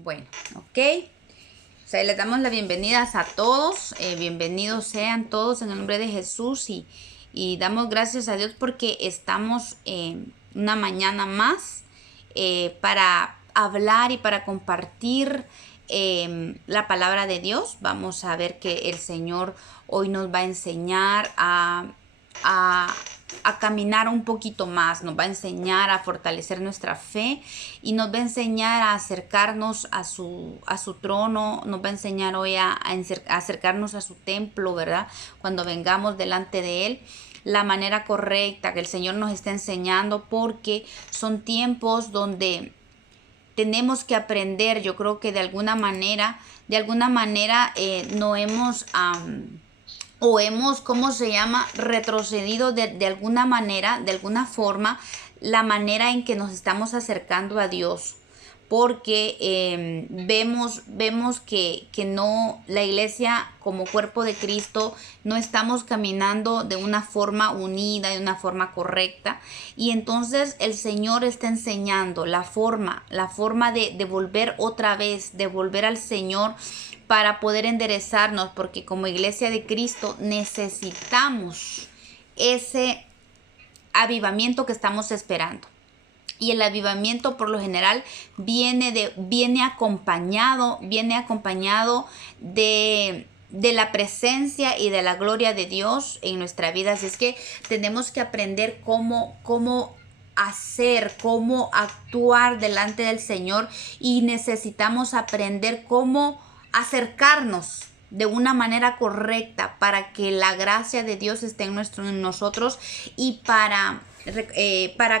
Bueno, ok. O sea, les damos las bienvenidas a todos. Bienvenidos sean todos en el nombre de Jesús y damos gracias a Dios porque estamos una mañana más para hablar y para compartir la palabra de Dios. Vamos a ver que el Señor hoy nos va a enseñar a caminar un poquito más, nos va a enseñar a fortalecer nuestra fe y nos va a enseñar a acercarnos a su trono, nos va a enseñar hoy a acercarnos a su templo, ¿verdad? Cuando vengamos delante de Él, la manera correcta que el Señor nos está enseñando, porque son tiempos donde tenemos que aprender. Yo creo que de alguna manera no hemos... o hemos, ¿cómo se llama?, retrocedido de alguna manera, de alguna forma, la manera en que nos estamos acercando a Dios. Porque vemos que no, la iglesia como cuerpo de Cristo no estamos caminando de una forma unida, de una forma correcta. Y entonces el Señor está enseñando la forma de volver otra vez, de volver al Señor, para poder enderezarnos, porque como iglesia de Cristo necesitamos ese avivamiento que estamos esperando. Y el avivamiento por lo general viene acompañado de la presencia y de la gloria de Dios en nuestra vida. Así es que tenemos que aprender cómo hacer, cómo actuar delante del Señor, y necesitamos aprender cómo acercarnos de una manera correcta para que la gracia de Dios esté en nosotros y para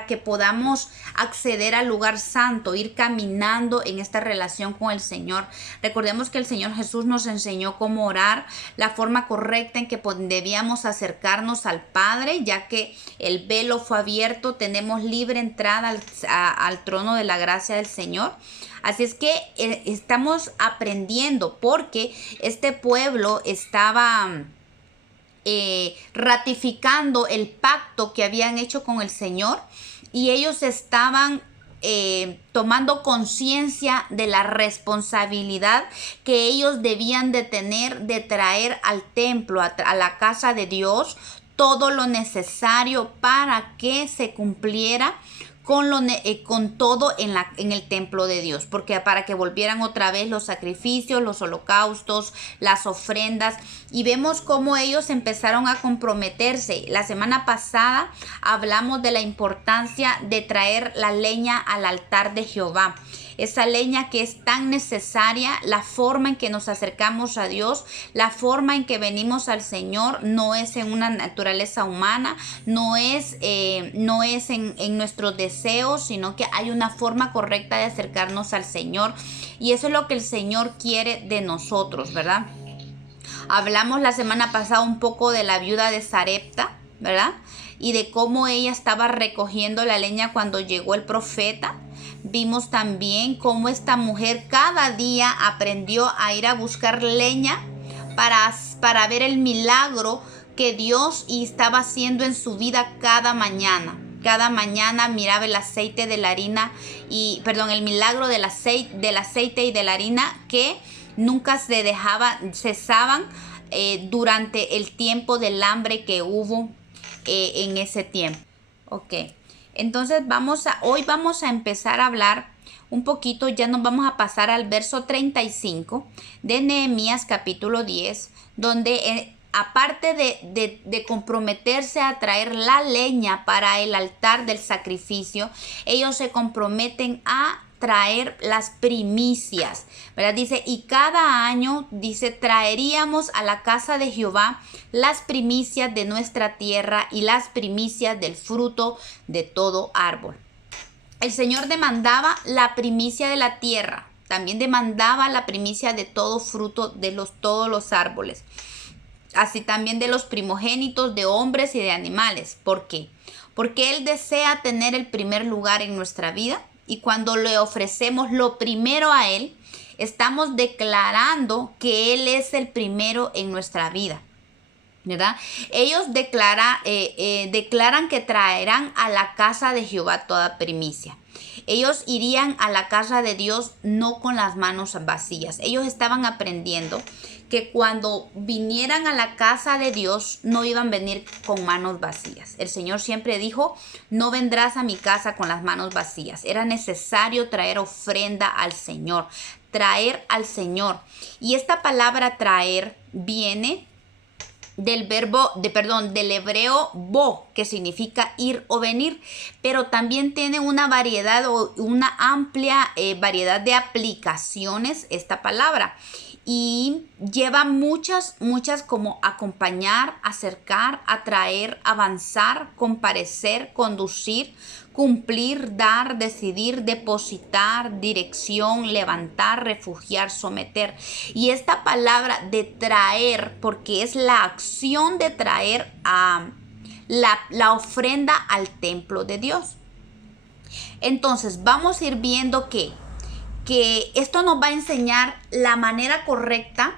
que podamos acceder al lugar santo, ir caminando en esta relación con el Señor. Recordemos que el Señor Jesús nos enseñó cómo orar, la forma correcta en que debíamos acercarnos al Padre, ya que el velo fue abierto, tenemos libre entrada al trono de la gracia del Señor. Así es que estamos aprendiendo, porque este pueblo estaba ratificando el pacto que habían hecho con el Señor, y ellos estaban tomando conciencia de la responsabilidad que ellos debían de tener de traer al templo, a la casa de Dios, todo lo necesario para que se cumpliera con todo en el templo de Dios, porque para que volvieran otra vez los sacrificios, los holocaustos, las ofrendas. Y vemos cómo ellos empezaron a comprometerse. La semana pasada hablamos de la importancia de traer la leña al altar de Jehová. Esa leña que es tan necesaria, la forma en que nos acercamos a Dios, la forma en que venimos al Señor, no es en una naturaleza humana, no es en nuestros deseos, sino que hay una forma correcta de acercarnos al Señor. Y eso es lo que el Señor quiere de nosotros, ¿verdad? Hablamos la semana pasada un poco de la viuda de Sarepta, ¿verdad? Y de cómo ella estaba recogiendo la leña cuando llegó el profeta. Vimos también cómo esta mujer cada día aprendió a ir a buscar leña para ver el milagro que Dios estaba haciendo en su vida cada mañana. Cada mañana miraba el aceite de la harina el milagro del aceite y de la harina, que nunca cesaban durante el tiempo del hambre que hubo en ese tiempo. Ok, entonces hoy vamos a empezar a hablar un poquito, ya nos vamos a pasar al verso 35 de Nehemías capítulo 10, donde aparte de comprometerse a traer la leña para el altar del sacrificio, ellos se comprometen a traer las primicias, ¿verdad? Dice, y cada año, dice, traeríamos a la casa de Jehová las primicias de nuestra tierra y las primicias del fruto de todo árbol. El Señor demandaba la primicia de la tierra, también demandaba la primicia de todo fruto de todos los árboles, así también de los primogénitos de hombres y de animales. ¿Por qué? Porque Él desea tener el primer lugar en nuestra vida, y cuando le ofrecemos lo primero a Él, estamos declarando que Él es el primero en nuestra vida, ¿verdad? Ellos declaran que traerán a la casa de Jehová toda primicia. Ellos irían a la casa de Dios no con las manos vacías. Ellos estaban aprendiendo que cuando vinieran a la casa de Dios no iban a venir con manos vacías. El Señor siempre dijo, no vendrás a mi casa con las manos vacías. Era necesario traer ofrenda al Señor, traer al Señor. Y esta palabra traer viene del del hebreo bo, que significa ir o venir, pero también tiene una variedad o una amplia variedad de aplicaciones esta palabra. Y lleva muchas como acompañar, acercar, atraer, avanzar, comparecer, conducir, cumplir, dar, decidir, depositar, dirección, levantar, refugiar, someter. Y esta palabra de traer, porque es la acción de traer a la ofrenda al templo de Dios. Entonces vamos a ir viendo que esto nos va a enseñar la manera correcta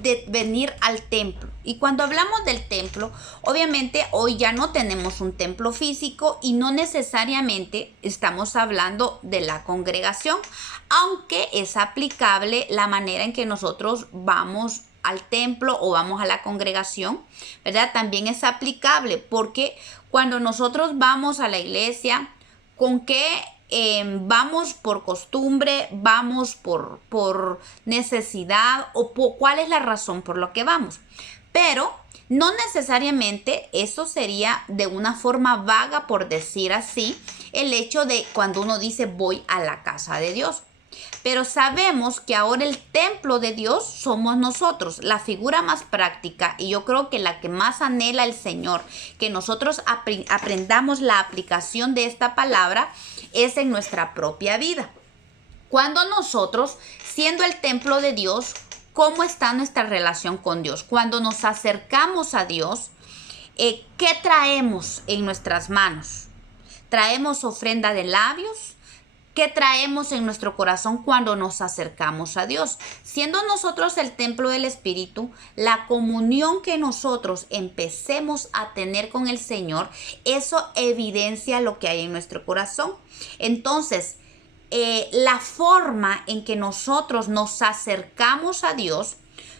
de venir al templo. Y cuando hablamos del templo, obviamente hoy ya no tenemos un templo físico y no necesariamente estamos hablando de la congregación, aunque es aplicable la manera en que nosotros vamos al templo o vamos a la congregación, ¿verdad? También es aplicable porque cuando nosotros vamos a la iglesia, ¿con qué vamos? ¿Por costumbre? ¿Vamos por necesidad? ¿O cuál es la razón por la que vamos? Pero no necesariamente eso sería de una forma vaga, por decir así, el hecho de cuando uno dice voy a la casa de Dios. Pero sabemos que ahora el templo de Dios somos nosotros, la figura más práctica, y yo creo que la que más anhela el Señor, que nosotros aprendamos la aplicación de esta palabra, es en nuestra propia vida. Cuando nosotros, siendo el templo de Dios, ¿cómo está nuestra relación con Dios? Cuando nos acercamos a Dios, ¿qué traemos en nuestras manos? ¿Traemos ofrenda de labios? ¿Qué traemos en nuestro corazón cuando nos acercamos a Dios? Siendo nosotros el templo del Espíritu, la comunión que nosotros empecemos a tener con el Señor, eso evidencia lo que hay en nuestro corazón. Entonces, la forma en que nosotros nos acercamos a Dios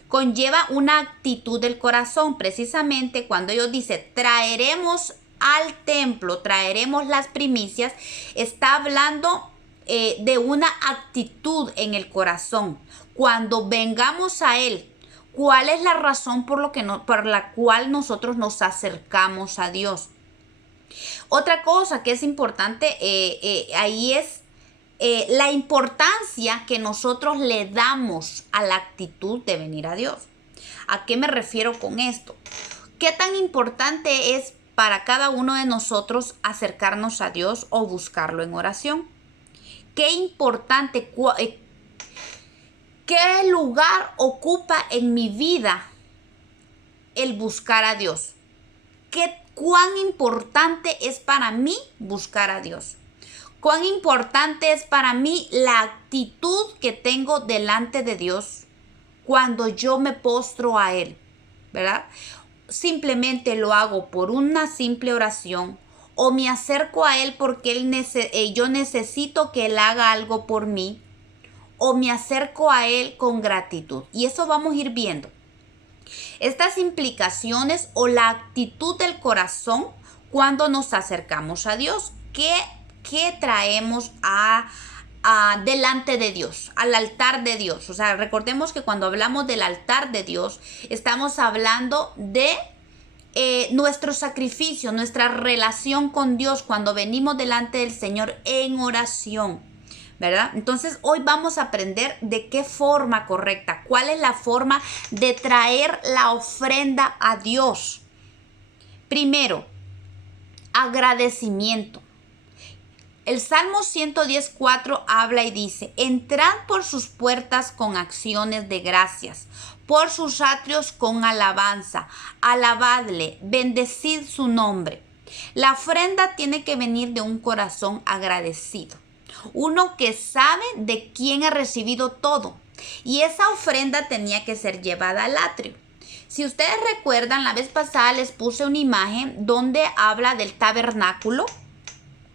conlleva una actitud del corazón. Precisamente cuando Dios dice, traeremos al templo, traeremos las primicias, está hablando de una actitud en el corazón. Cuando vengamos a Él, ¿cuál es la razón por la cual nosotros nos acercamos a Dios? Otra cosa que es importante ahí es la importancia que nosotros le damos a la actitud de venir a Dios. ¿A qué me refiero con esto? ¿Qué tan importante es para cada uno de nosotros acercarnos a Dios o buscarlo en oración? ¿Qué importante, qué lugar ocupa en mi vida el buscar a Dios? ¿Cuán importante es para mí buscar a Dios? ¿Cuán importante es para mí la actitud que tengo delante de Dios cuando yo me postro a Él? ¿Verdad? Simplemente lo hago por una simple oración, o me acerco a Él porque yo necesito que Él haga algo por mí, o me acerco a Él con gratitud. Y eso vamos a ir viendo. Estas implicaciones o la actitud del corazón cuando nos acercamos a Dios. ¿Qué traemos delante de Dios, al altar de Dios? O sea, recordemos que cuando hablamos del altar de Dios, estamos hablando de nuestro sacrificio, nuestra relación con Dios cuando venimos delante del Señor en oración, ¿verdad? Entonces hoy vamos a aprender de qué forma correcta, cuál es la forma de traer la ofrenda a Dios. Primero, agradecimiento. El Salmo 110:4 habla y dice, entrad por sus puertas con acciones de gracias, por sus atrios con alabanza, alabadle, bendecid su nombre. La ofrenda tiene que venir de un corazón agradecido, uno que sabe de quién ha recibido todo, y esa ofrenda tenía que ser llevada al atrio. Si ustedes recuerdan, la vez pasada les puse una imagen donde habla del tabernáculo.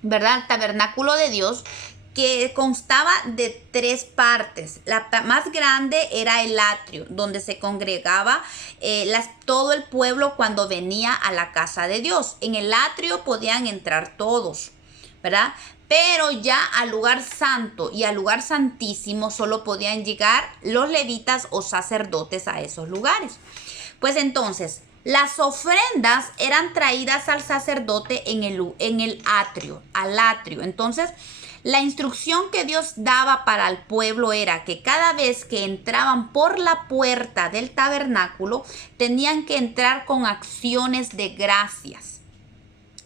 ¿verdad? El tabernáculo de Dios, que constaba de 3 partes. La más grande era el atrio, donde se congregaba todo el pueblo cuando venía a la casa de Dios. En el atrio podían entrar todos, ¿verdad? Pero ya al lugar santo y al lugar santísimo solo podían llegar los levitas o sacerdotes a esos lugares. Pues entonces, las ofrendas eran traídas al sacerdote en el atrio, al atrio. Entonces, la instrucción que Dios daba para el pueblo era que cada vez que entraban por la puerta del tabernáculo, tenían que entrar con acciones de gracias.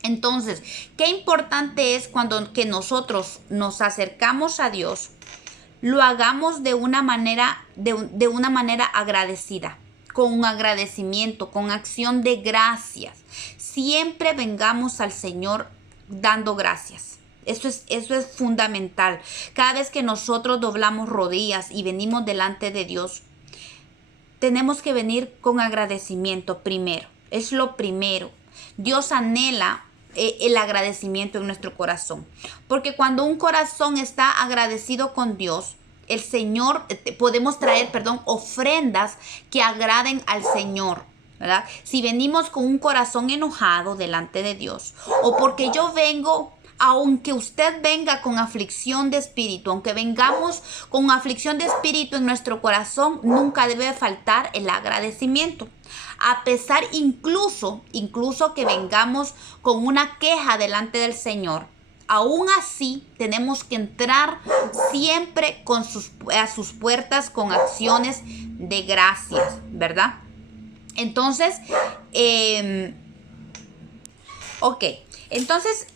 Entonces, qué importante es que nosotros nos acercamos a Dios, lo hagamos de una manera agradecida, con un agradecimiento, con acción de gracias. Siempre vengamos al Señor dando gracias. Eso es fundamental. Cada vez que nosotros doblamos rodillas y venimos delante de Dios, tenemos que venir con agradecimiento primero. Es lo primero. Dios anhela el agradecimiento en nuestro corazón. Porque cuando un corazón está agradecido con Dios, el Señor, podemos traer, ofrendas que agraden al Señor, ¿verdad? Si venimos con un corazón enojado delante de Dios, o porque yo vengo, aunque usted venga con aflicción de espíritu, aunque vengamos con aflicción de espíritu en nuestro corazón, nunca debe faltar el agradecimiento. A pesar incluso que vengamos con una queja delante del Señor, aún así tenemos que entrar siempre a sus puertas con acciones de gracias, ¿verdad? Entonces, entonces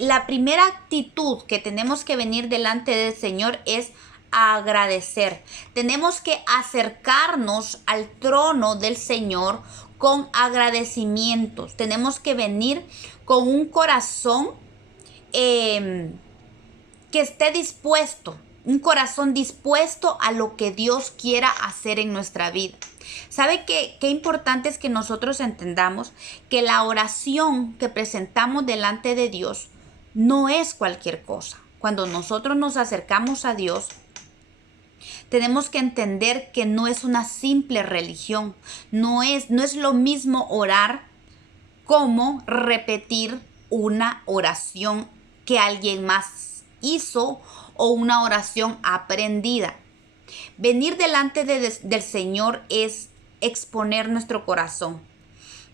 la primera actitud que tenemos que venir delante del Señor es agradecer. Tenemos que acercarnos al trono del Señor con agradecimientos. Tenemos que venir con un corazón que esté dispuesto, un corazón dispuesto a lo que Dios quiera hacer en nuestra vida. ¿Sabe qué importante es que nosotros entendamos que la oración que presentamos delante de Dios no es cualquier cosa? Cuando nosotros nos acercamos a Dios, tenemos que entender que no es una simple religión. No es lo mismo orar como repetir una oración que alguien más hizo o una oración aprendida. Venir delante del Señor es exponer nuestro corazón.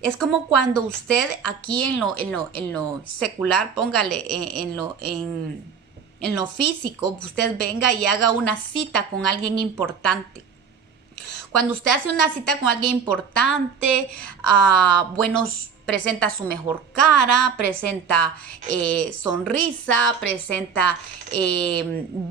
Es como cuando usted aquí en lo secular, póngale en lo físico, usted venga y haga una cita con alguien importante. Cuando usted hace una cita con alguien importante, presenta su mejor cara, presenta sonrisa,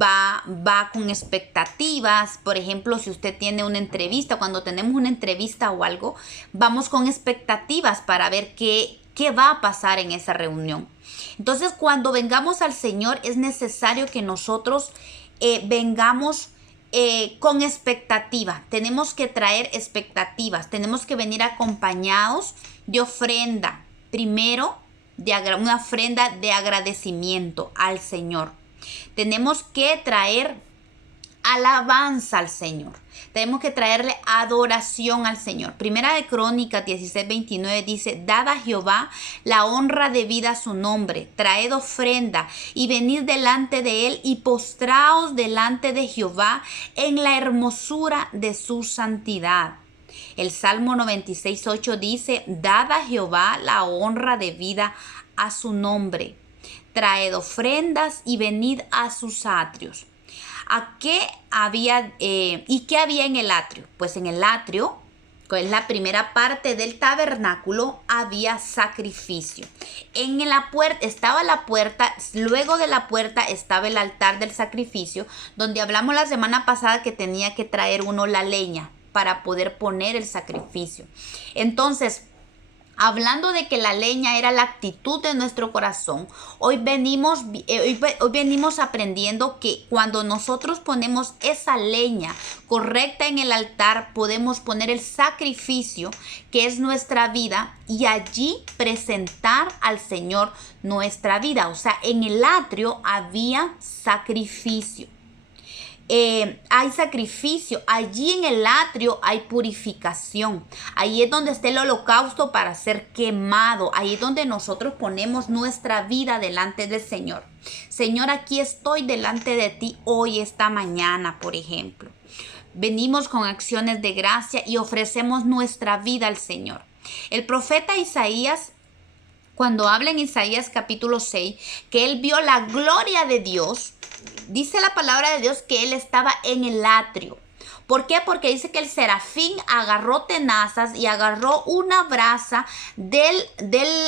va con expectativas. Por ejemplo, si usted tiene una entrevista, cuando tenemos una entrevista o algo, vamos con expectativas para ver qué va a pasar en esa reunión. Entonces, cuando vengamos al Señor, es necesario que nosotros vengamos con expectativa. Tenemos que traer expectativas. Tenemos que venir acompañados de ofrenda. Primero, una ofrenda de agradecimiento al Señor. Tenemos que traer alabanza al Señor. Tenemos que traerle adoración al Señor. Primera de Crónicas 16:29 dice: dad a Jehová la honra debida a su nombre, traed ofrenda y venid delante de él y postraos delante de Jehová en la hermosura de su santidad. El Salmo 96:8 dice: dad a Jehová la honra debida a su nombre, traed ofrendas y venid a sus atrios. ¿Qué había en el atrio? Pues en el atrio, que es la primera parte del tabernáculo, había sacrificio. En la puerta estaba la puerta, luego de la puerta estaba el altar del sacrificio, donde hablamos la semana pasada que tenía que traer uno la leña para poder poner el sacrificio. Entonces, Hablando de que la leña era la actitud de nuestro corazón, hoy venimos aprendiendo que cuando nosotros ponemos esa leña correcta en el altar, podemos poner el sacrificio, que es nuestra vida, y allí presentar al Señor nuestra vida. O sea, en el atrio había sacrificio. Hay sacrificio, allí en el atrio hay purificación, ahí es donde está el holocausto para ser quemado, ahí es donde nosotros ponemos nuestra vida delante del Señor. Señor, aquí estoy delante de ti hoy, esta mañana, por ejemplo. Venimos con acciones de gracia y ofrecemos nuestra vida al Señor. El profeta Isaías, cuando habla en Isaías capítulo 6, que él vio la gloria de Dios, dice la palabra de Dios que él estaba en el atrio. ¿Por qué? Porque dice que el serafín agarró tenazas y agarró una brasa del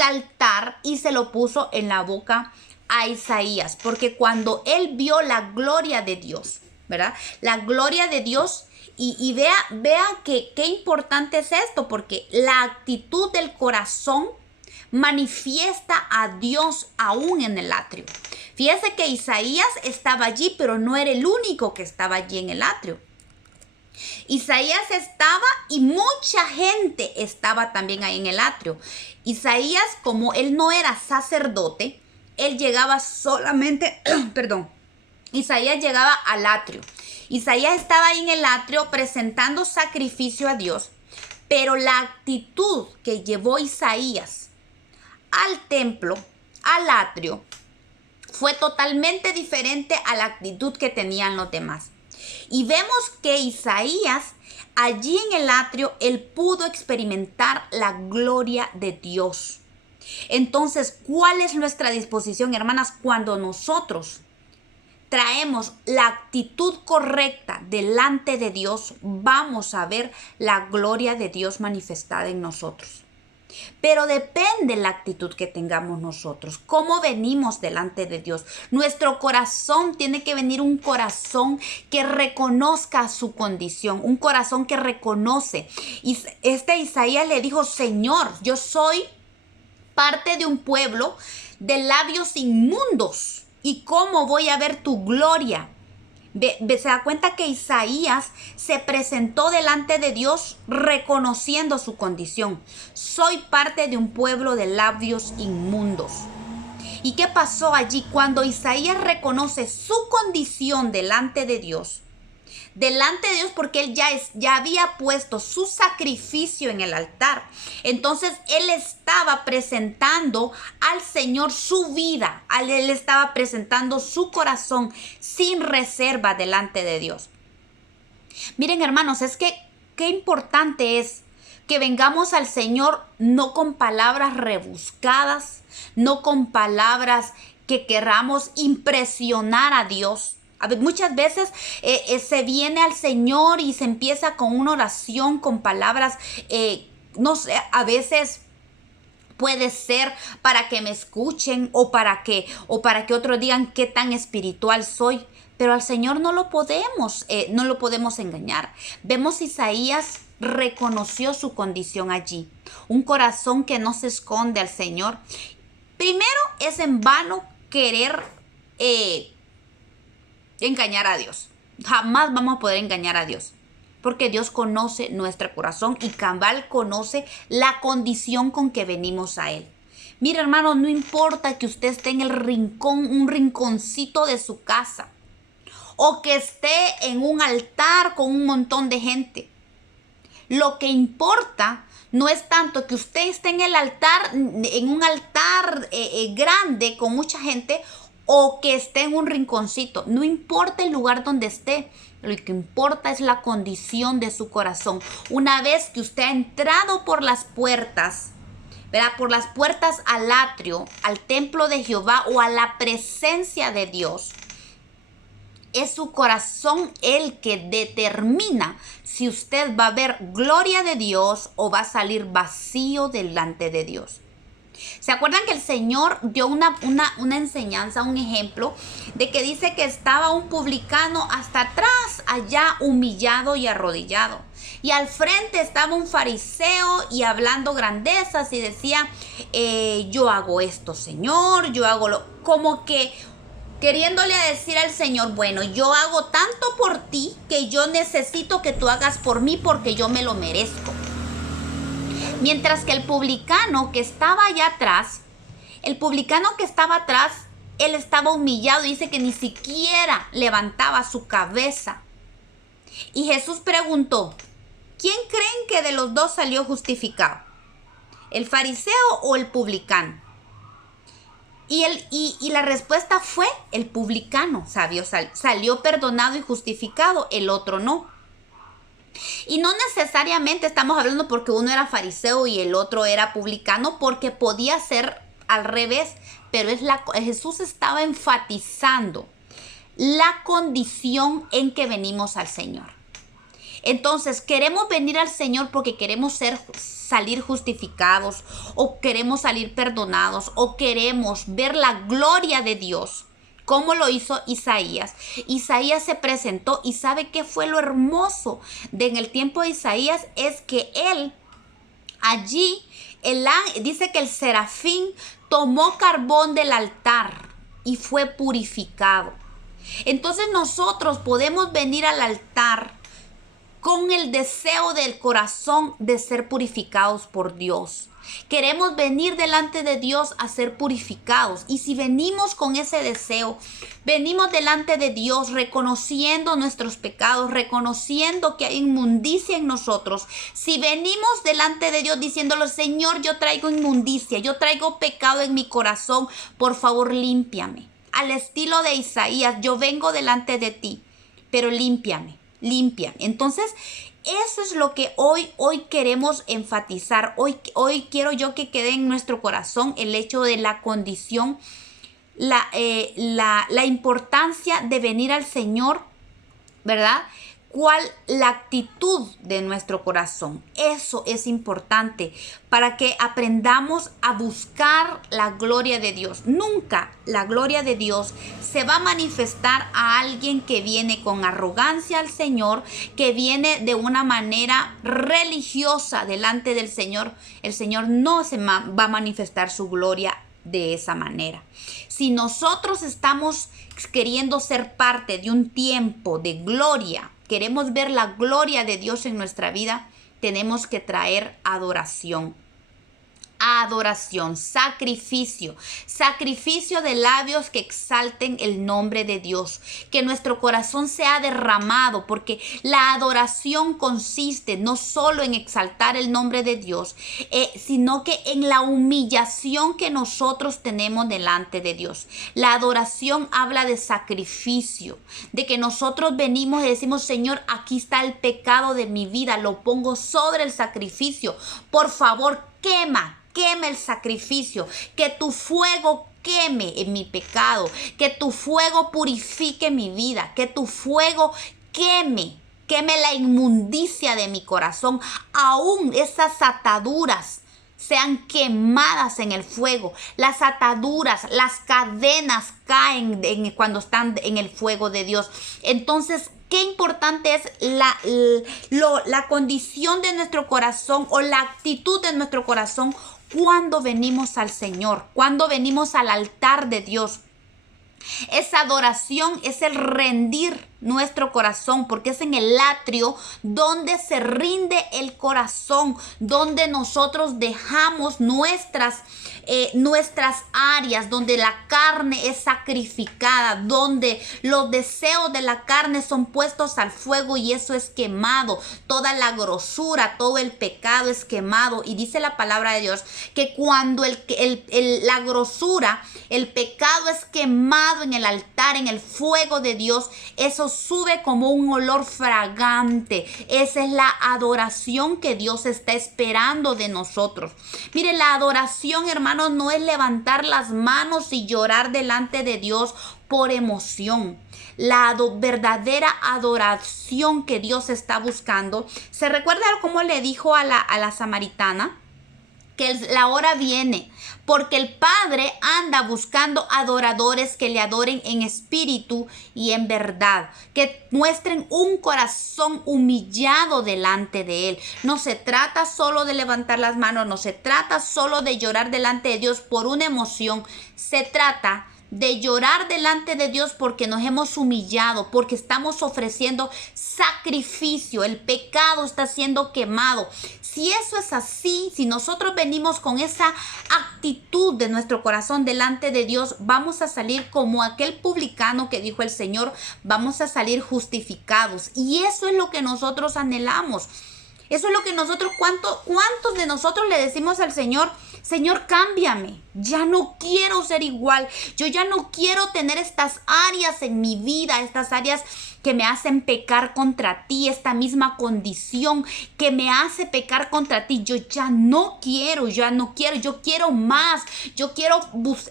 altar y se lo puso en la boca a Isaías. Porque cuando él vio la gloria de Dios, ¿verdad? La gloria de Dios. Y vea que qué importante es esto, porque la actitud del corazón manifiesta a Dios aún en el atrio. Fíjese que Isaías estaba allí, pero no era el único que estaba allí en el atrio. Isaías estaba y mucha gente estaba también ahí en el atrio. Isaías, como él no era sacerdote, él llegaba solamente, Isaías llegaba al atrio. Isaías estaba ahí en el atrio presentando sacrificio a Dios, pero la actitud que llevó Isaías al templo, al atrio, fue totalmente diferente a la actitud que tenían los demás. Y vemos que Isaías, allí en el atrio, él pudo experimentar la gloria de Dios. Entonces, ¿cuál es nuestra disposición, hermanas, cuando nosotros traemos la actitud correcta delante de Dios? Vamos a ver la gloria de Dios manifestada en nosotros. Pero depende la actitud que tengamos nosotros, cómo venimos delante de Dios. Nuestro corazón tiene que venir un corazón que reconozca su condición, un corazón que reconoce. Y Isaías le dijo: Señor, yo soy parte de un pueblo de labios inmundos. ¿Y cómo voy a ver tu gloria? Se da cuenta que Isaías se presentó delante de Dios reconociendo su condición. Soy parte de un pueblo de labios inmundos. ¿Y qué pasó allí? Cuando Isaías reconoce su condición delante de Dios, porque él ya había puesto su sacrificio en el altar. Entonces él estaba presentando al Señor su vida, él estaba presentando su corazón sin reserva delante de Dios. Miren, hermanos, es que qué importante es que vengamos al Señor no con palabras rebuscadas, no con palabras que queramos impresionar a Dios. Muchas veces se viene al Señor y se empieza con una oración, con palabras, no sé, a veces puede ser para que me escuchen o para que otros digan qué tan espiritual soy. Pero al Señor no lo podemos engañar. Vemos Isaías reconoció su condición allí. Un corazón que no se esconde al Señor. Primero, es en vano querer engañar a Dios. Jamás vamos a poder engañar a Dios, porque Dios conoce nuestro corazón y cabal conoce la condición con que venimos a Él. Mira, hermano, no importa que usted esté en el rincón, un rinconcito de su casa, o que esté en un altar con un montón de gente. Lo que importa no es tanto que usted esté en el altar, en un altar grande con mucha gente, o que esté en un rinconcito. No importa el lugar donde esté. Lo que importa es la condición de su corazón. Una vez que usted ha entrado por las puertas, ¿verdad? Por las puertas al atrio, al templo de Jehová o a la presencia de Dios, es su corazón el que determina si usted va a ver gloria de Dios o va a salir vacío delante de Dios. ¿Se acuerdan que el Señor dio una enseñanza, un ejemplo, de que dice que estaba un publicano hasta atrás, allá humillado y arrodillado? Y al frente estaba un fariseo y hablando grandezas y decía, yo hago esto, Señor, yo hago lo... Como que queriéndole decir al Señor, bueno, yo hago tanto por ti que yo necesito que tú hagas por mí porque yo me lo merezco. Mientras que el publicano que estaba allá atrás, él estaba humillado, dice que ni siquiera levantaba su cabeza. Y Jesús preguntó, ¿quién creen que de los dos salió justificado? ¿El fariseo o el publicano? Y la respuesta fue el publicano, salió perdonado y justificado, el otro no. Y no necesariamente estamos hablando porque uno era fariseo y el otro era publicano, porque podía ser al revés, pero Jesús estaba enfatizando la condición en que venimos al Señor. Entonces, queremos venir al Señor porque queremos salir justificados, o queremos salir perdonados, o queremos ver la gloria de Dios, como lo hizo Isaías. Isaías se presentó, y ¿sabe qué fue lo hermoso en el tiempo de Isaías? Es que allí, dice que el serafín tomó carbón del altar y fue purificado. Entonces nosotros podemos venir al altar con el deseo del corazón de ser purificados por Dios. Queremos venir delante de Dios a ser purificados. Y si venimos con ese deseo, venimos delante de Dios reconociendo nuestros pecados, reconociendo que hay inmundicia en nosotros. Si venimos delante de Dios diciéndole, Señor, yo traigo inmundicia, yo traigo pecado en mi corazón, por favor límpiame. Al estilo de Isaías, yo vengo delante de ti, pero límpiame. Entonces, eso es lo que hoy queremos enfatizar. Hoy quiero yo que quede en nuestro corazón el hecho de la condición, la importancia de venir al Señor, ¿verdad? La actitud de nuestro corazón. Eso es importante para que aprendamos a buscar la gloria de Dios. Nunca la gloria de Dios se va a manifestar a alguien que viene con arrogancia al Señor, que viene de una manera religiosa delante del Señor. El Señor no se va a manifestar su gloria de esa manera. Si nosotros estamos queriendo ser parte de un tiempo de gloria, queremos ver la gloria de Dios en nuestra vida, tenemos que traer adoración. Adoración, sacrificio de labios que exalten el nombre de Dios, que nuestro corazón sea derramado, porque la adoración consiste no solo en exaltar el nombre de Dios, sino que en la humillación que nosotros tenemos delante de Dios. La adoración habla de sacrificio, de que nosotros venimos y decimos, Señor, aquí está el pecado de mi vida, lo pongo sobre el sacrificio, por favor, quema el sacrificio, que tu fuego queme en mi pecado, que tu fuego purifique mi vida, que tu fuego queme la inmundicia de mi corazón, aún esas ataduras sean quemadas en el fuego. Las ataduras, las cadenas caen cuando están en el fuego de Dios. Entonces, qué importante es la condición de nuestro corazón, o la actitud de nuestro corazón cuando venimos al Señor, cuando venimos al altar de Dios. Esa adoración es el rendir nuestro corazón, porque es en el atrio donde se rinde el corazón, donde nosotros dejamos nuestras áreas, donde la carne es sacrificada, donde los deseos de la carne son puestos al fuego y eso es quemado. Toda la grosura, todo el pecado es quemado. Y dice la palabra de Dios que cuando la grosura, el pecado es quemado en el altar, en el fuego de Dios, eso sube como un olor fragante. Esa es la adoración que Dios está esperando de nosotros. Mire, la adoración, hermanos, no es levantar las manos y llorar delante de Dios por emoción. La verdadera adoración que Dios está buscando. ¿Se recuerda cómo le dijo a la samaritana? que la hora viene, porque el Padre anda buscando adoradores que le adoren en espíritu y en verdad, que muestren un corazón humillado delante de Él. No se trata solo de levantar las manos, no se trata solo de llorar delante de Dios por una emoción, se trata de llorar delante de Dios porque nos hemos humillado, porque estamos ofreciendo sacrificio, el pecado está siendo quemado. Si eso es así, si nosotros venimos con esa actitud de nuestro corazón delante de Dios, vamos a salir como aquel publicano que dijo el Señor, vamos a salir justificados. Y eso es lo que nosotros anhelamos. Eso es lo que nosotros, ¿cuántos de nosotros le decimos al Señor, Señor, cámbiame, ya no quiero ser igual, yo ya no quiero tener estas áreas en mi vida, estas áreas que me hacen pecar contra ti, esta misma condición que me hace pecar contra ti, yo ya no quiero, yo quiero más, yo quiero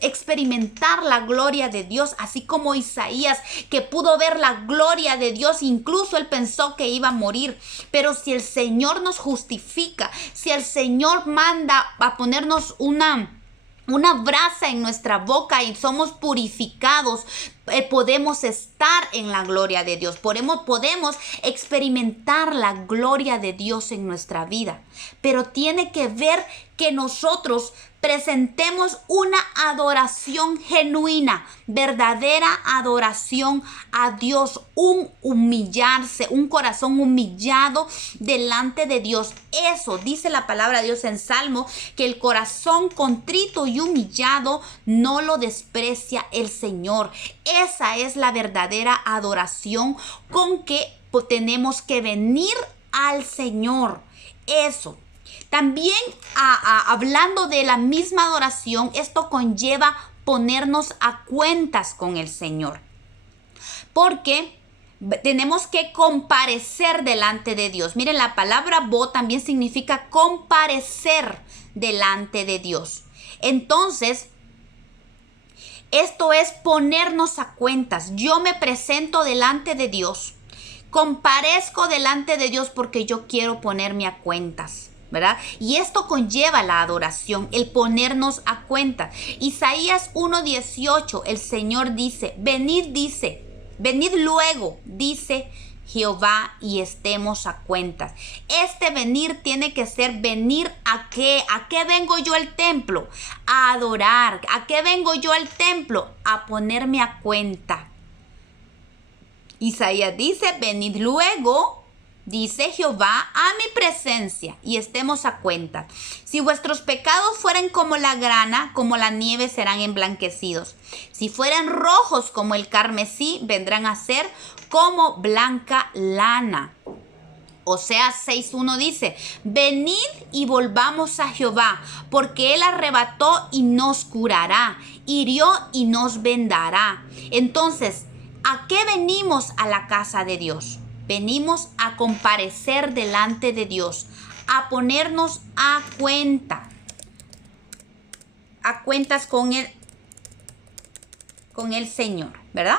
experimentar la gloria de Dios, así como Isaías que pudo ver la gloria de Dios, incluso él pensó que iba a morir, pero si el Señor nos justifica, si el Señor manda a ponernos una brasa en nuestra boca y somos purificados, podemos estar en la gloria de Dios, podemos experimentar la gloria de Dios en nuestra vida, pero tiene que ver que nosotros presentemos una adoración genuina, verdadera adoración a Dios, un humillarse, un corazón humillado delante de Dios. Eso dice la palabra de Dios en Salmo, que el corazón contrito y humillado no lo desprecia el Señor. Esa es la verdadera adoración con que tenemos que venir al Señor. Eso. También hablando de la misma adoración, esto conlleva ponernos a cuentas con el Señor. Porque tenemos que comparecer delante de Dios. Miren, la palabra bo también significa comparecer delante de Dios. Entonces, esto es ponernos a cuentas. Yo me presento delante de Dios. Comparezco delante de Dios porque yo quiero ponerme a cuentas, ¿verdad? Y esto conlleva la adoración, el ponernos a cuentas. Isaías 1:18, el Señor dice, venid luego, dice Jehová, y estemos a cuentas. Este venir tiene que ser venir ¿a qué? ¿A qué vengo yo al templo? A adorar. ¿A qué vengo yo al templo? A ponerme a cuenta. Isaías dice, venid luego, dice Jehová, a mi presencia, y estemos a cuenta. Si vuestros pecados fueren como la grana, como la nieve serán emblanquecidos. Si fueran rojos como el carmesí, vendrán a ser como blanca lana. Oseas 6:1 dice, venid y volvamos a Jehová, porque Él arrebató y nos curará, hirió y nos vendará. Entonces, ¿a qué venimos a la casa de Dios? Venimos a comparecer delante de Dios, a ponernos a cuentas con el Señor, ¿verdad?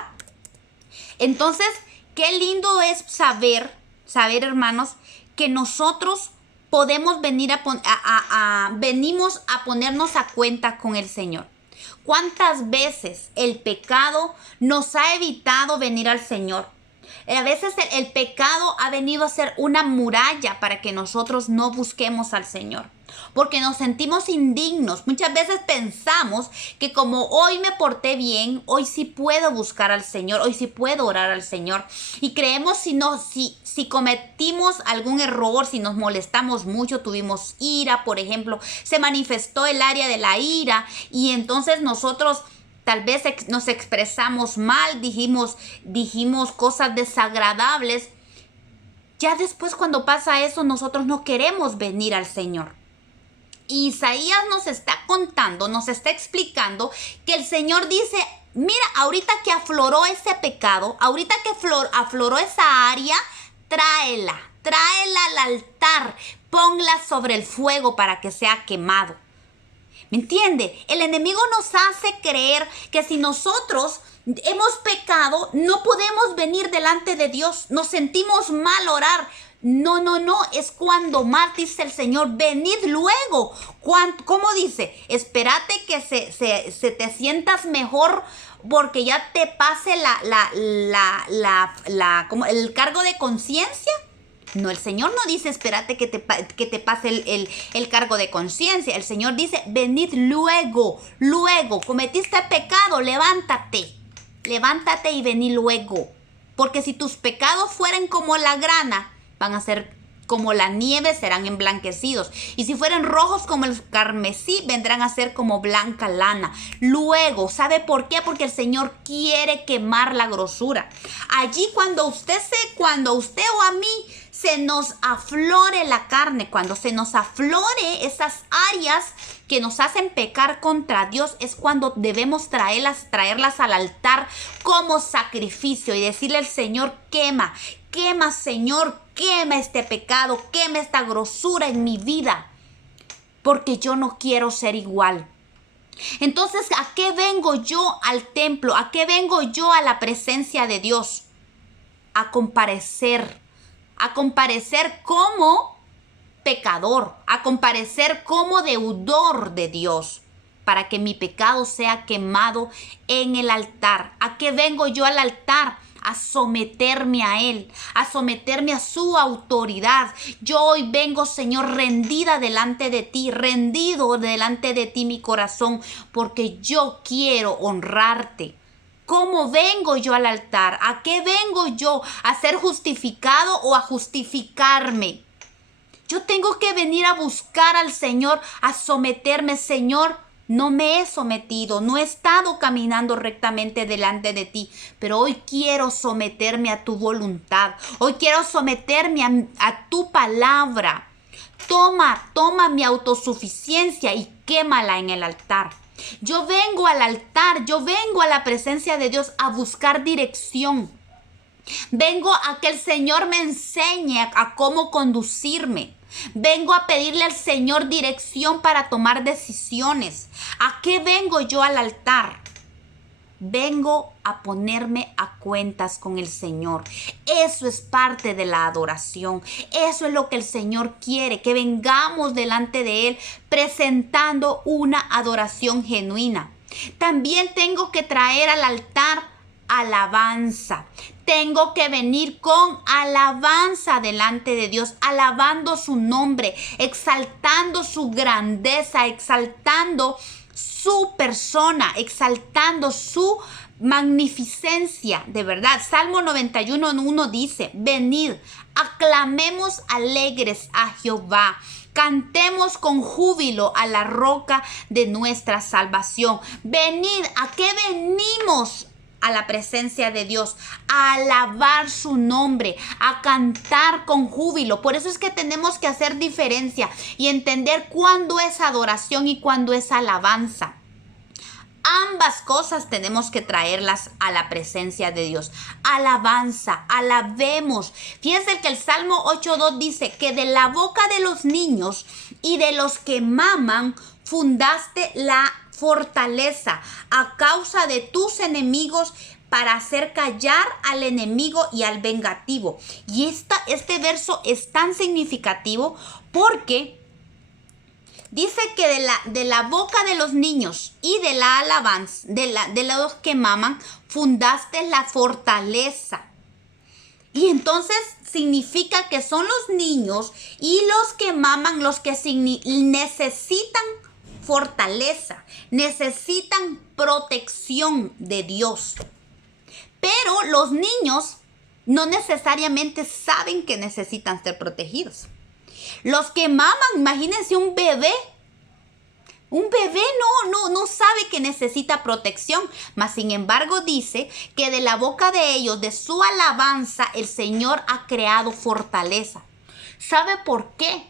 Entonces, qué lindo es saber, hermanos, que nosotros podemos venimos a ponernos a cuenta con el Señor. ¿Cuántas veces el pecado nos ha evitado venir al Señor? A veces el pecado ha venido a ser una muralla para que nosotros no busquemos al Señor, porque nos sentimos indignos. Muchas veces pensamos que como hoy me porté bien, hoy sí puedo buscar al Señor, hoy sí puedo orar al Señor. Y creemos si cometimos algún error, si nos molestamos mucho, tuvimos ira, por ejemplo, se manifestó el área de la ira y entonces nosotros tal vez nos expresamos mal, dijimos cosas desagradables. Ya después cuando pasa eso, nosotros no queremos venir al Señor. Isaías nos está contando, nos está explicando que el Señor dice, mira, ahorita que afloró ese pecado, ahorita que afloró esa área, tráela al altar, ponla sobre el fuego para que sea quemado. ¿Me entiende? El enemigo nos hace creer que si nosotros hemos pecado, no podemos venir delante de Dios. Nos sentimos mal orar. No, no, no, es cuando más dice el Señor, venid luego. ¿Cómo dice? Espérate que se te sientas mejor porque ya te pase como el cargo de conciencia. No, el Señor no dice espérate que te pase el cargo de conciencia. El Señor dice, venid luego, luego, cometiste pecado, levántate y vení luego. Porque si tus pecados fueran como la grana, van a ser como la nieve, serán emblanquecidos. Y si fueran rojos como el carmesí, vendrán a ser como blanca lana. Luego, ¿sabe por qué? Porque el Señor quiere quemar la grosura. Allí cuando usted o a mí se nos aflore la carne, cuando se nos aflore esas áreas que nos hacen pecar contra Dios, es cuando debemos traerlas al altar como sacrificio y decirle al Señor, quema, Señor, quema este pecado, quema esta grosura en mi vida, porque yo no quiero ser igual. Entonces, ¿a qué vengo yo al templo? ¿A qué vengo yo a la presencia de Dios? A comparecer como pecador, a comparecer como deudor de Dios, para que mi pecado sea quemado en el altar. ¿A qué vengo yo al altar? A someterme a Él, a someterme a su autoridad. Yo hoy vengo, Señor, rendida delante de ti, rendido delante de ti mi corazón, porque yo quiero honrarte. ¿Cómo vengo yo al altar? ¿A qué vengo yo? ¿A ser justificado o a justificarme? Yo tengo que venir a buscar al Señor, a someterme. Señor, no me he sometido, no he estado caminando rectamente delante de ti, pero hoy quiero someterme a tu voluntad. Hoy quiero someterme a tu palabra. Toma mi autosuficiencia y quémala en el altar. Yo vengo al altar, yo vengo a la presencia de Dios a buscar dirección. Vengo a que el Señor me enseñe a cómo conducirme. Vengo a pedirle al Señor dirección para tomar decisiones. ¿A qué vengo yo al altar? Vengo a ponerme a cuentas con el Señor. Eso es parte de la adoración. Eso es lo que el Señor quiere, que vengamos delante de Él presentando una adoración genuina. También tengo que traer al altar alabanza. Tengo que venir con alabanza delante de Dios, alabando su nombre, exaltando su grandeza, exaltando su persona, exaltando su magnificencia, de verdad. Salmo 91:1 dice, venid, aclamemos alegres a Jehová. Cantemos con júbilo a la roca de nuestra salvación. Venid, ¿a qué venimos? A la presencia de Dios, a alabar su nombre, a cantar con júbilo. Por eso es que tenemos que hacer diferencia y entender cuándo es adoración y cuándo es alabanza. Ambas cosas tenemos que traerlas a la presencia de Dios. Alabanza, alabemos. Fíjense que el Salmo 8:2 dice que de la boca de los niños y de los que maman fundaste la fortaleza a causa de tus enemigos para hacer callar al enemigo y al vengativo. Y este verso es tan significativo porque dice que de la boca de los niños y de la alabanza, de los que maman, fundaste la fortaleza. Y entonces significa que son los niños y los que maman los que necesitan fortaleza, necesitan protección de Dios. Pero los niños no necesariamente saben que necesitan ser protegidos. Los que maman, imagínense un bebé. Un bebé no sabe que necesita protección, mas sin embargo dice que de la boca de ellos, de su alabanza, el Señor ha creado fortaleza. ¿Sabe por qué?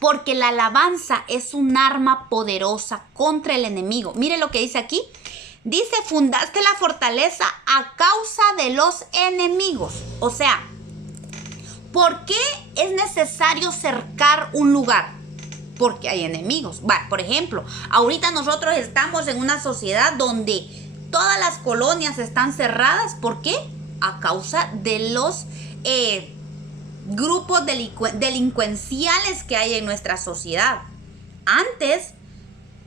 Porque la alabanza es un arma poderosa contra el enemigo. Mire lo que dice aquí. Dice, fundaste la fortaleza a causa de los enemigos. O sea, ¿por qué es necesario cercar un lugar? Porque hay enemigos. Por ejemplo, ahorita nosotros estamos en una sociedad donde todas las colonias están cerradas. ¿Por qué? A causa de los grupos delincuenciales que hay en nuestra sociedad. Antes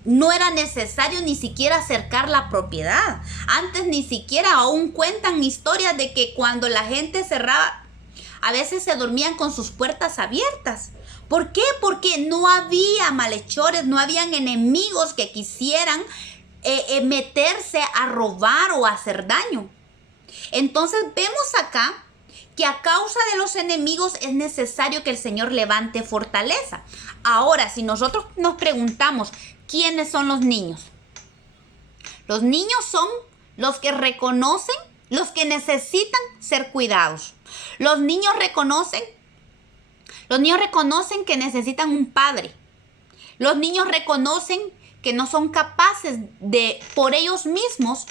no era necesario ni siquiera acercar la propiedad. Antes ni siquiera, aún cuentan historias de que cuando la gente cerraba, a veces se dormían con sus puertas abiertas. ¿Por qué? Porque no había malhechores, no habían enemigos que quisieran meterse a robar o a hacer daño. Entonces vemos acá que a causa de los enemigos es necesario que el Señor levante fortaleza. Ahora, si nosotros nos preguntamos, ¿quiénes son los niños? Los niños son los que reconocen, los que necesitan ser cuidados. Los niños reconocen que necesitan un padre. Los niños reconocen que no son capaces de, por ellos mismos,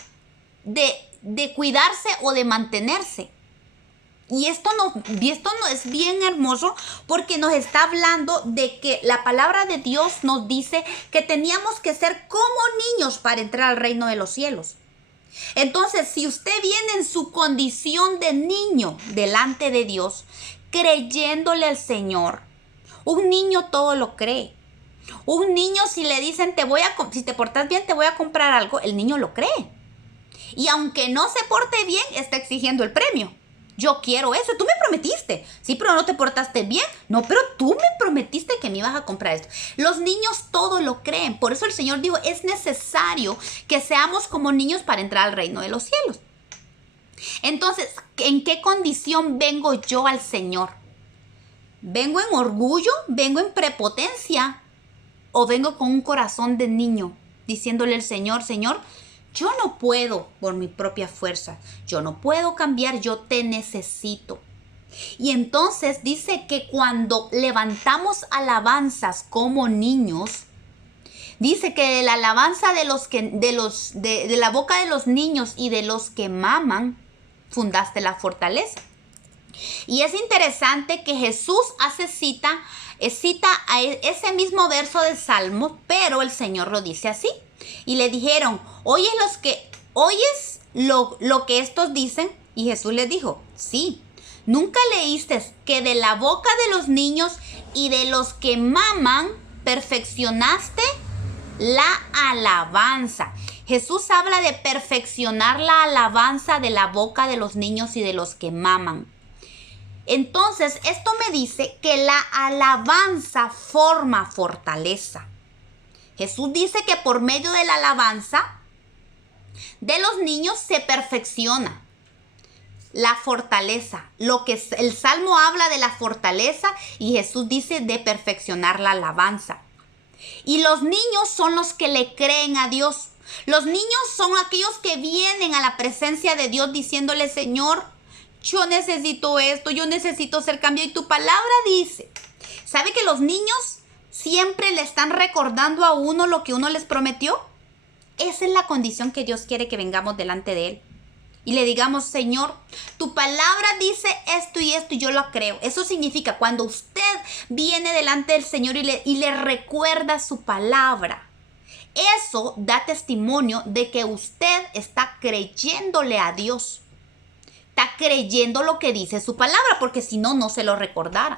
de cuidarse o de mantenerse. Y esto no es bien hermoso porque nos está hablando de que la palabra de Dios nos dice que teníamos que ser como niños para entrar al reino de los cielos. Entonces, si usted viene en su condición de niño delante de Dios, creyéndole al Señor, un niño todo lo cree. Un niño, si le dicen, si te portas bien, te voy a comprar algo, el niño lo cree. Y aunque no se porte bien, está exigiendo el premio. Yo quiero eso, tú me prometiste. Sí, pero no te portaste bien. No, pero tú me prometiste que me ibas a comprar esto. Los niños todo lo creen. Por eso el Señor dijo, es necesario que seamos como niños para entrar al reino de los cielos. Entonces, ¿en qué condición vengo yo al Señor? ¿Vengo en orgullo? ¿Vengo en prepotencia? ¿O vengo con un corazón de niño diciéndole al Señor, Señor, yo no puedo por mi propia fuerza, yo no puedo cambiar, yo te necesito? Y entonces dice que cuando levantamos alabanzas como niños, dice que de la alabanza de la boca de los niños y de los que maman, fundaste la fortaleza. Y es interesante que Jesús cita a ese mismo verso del Salmo, pero el Señor lo dice así. Y le dijeron, ¿oyes lo que estos dicen? Y Jesús les dijo, sí. ¿Nunca leíste que de la boca de los niños y de los que maman perfeccionaste la alabanza? Jesús habla de perfeccionar la alabanza de la boca de los niños y de los que maman. Entonces, esto me dice que la alabanza forma fortaleza. Jesús dice que por medio de la alabanza de los niños se perfecciona la fortaleza. El Salmo habla de la fortaleza y Jesús dice de perfeccionar la alabanza. Y los niños son los que le creen a Dios. Los niños son aquellos que vienen a la presencia de Dios diciéndole, Señor, yo necesito esto, yo necesito ser cambiado. Y tu palabra dice, ¿sabe que los niños siempre le están recordando a uno lo que uno les prometió? Esa es la condición que Dios quiere que vengamos delante de Él. Y le digamos, Señor, tu palabra dice esto y yo lo creo. Eso significa cuando usted viene delante del Señor y le recuerda su palabra. Eso da testimonio de que usted está creyéndole a Dios. Está creyendo lo que dice su palabra, porque si no, no se lo recordara.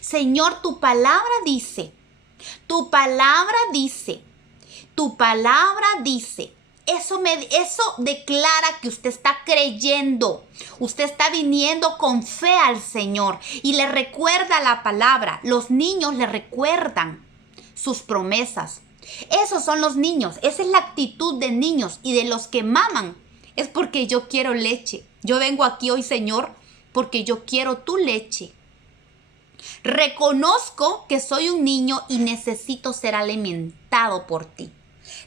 Señor, tu palabra dice, tu palabra dice, tu palabra dice. Eso declara que usted está creyendo. Usted está viniendo con fe al Señor y le recuerda la palabra. Los niños le recuerdan sus promesas. Esos son los niños. Esa es la actitud de niños y de los que maman. Es porque yo quiero leche. Yo vengo aquí hoy, Señor, porque yo quiero tu leche. Reconozco que soy un niño y necesito ser alimentado por ti.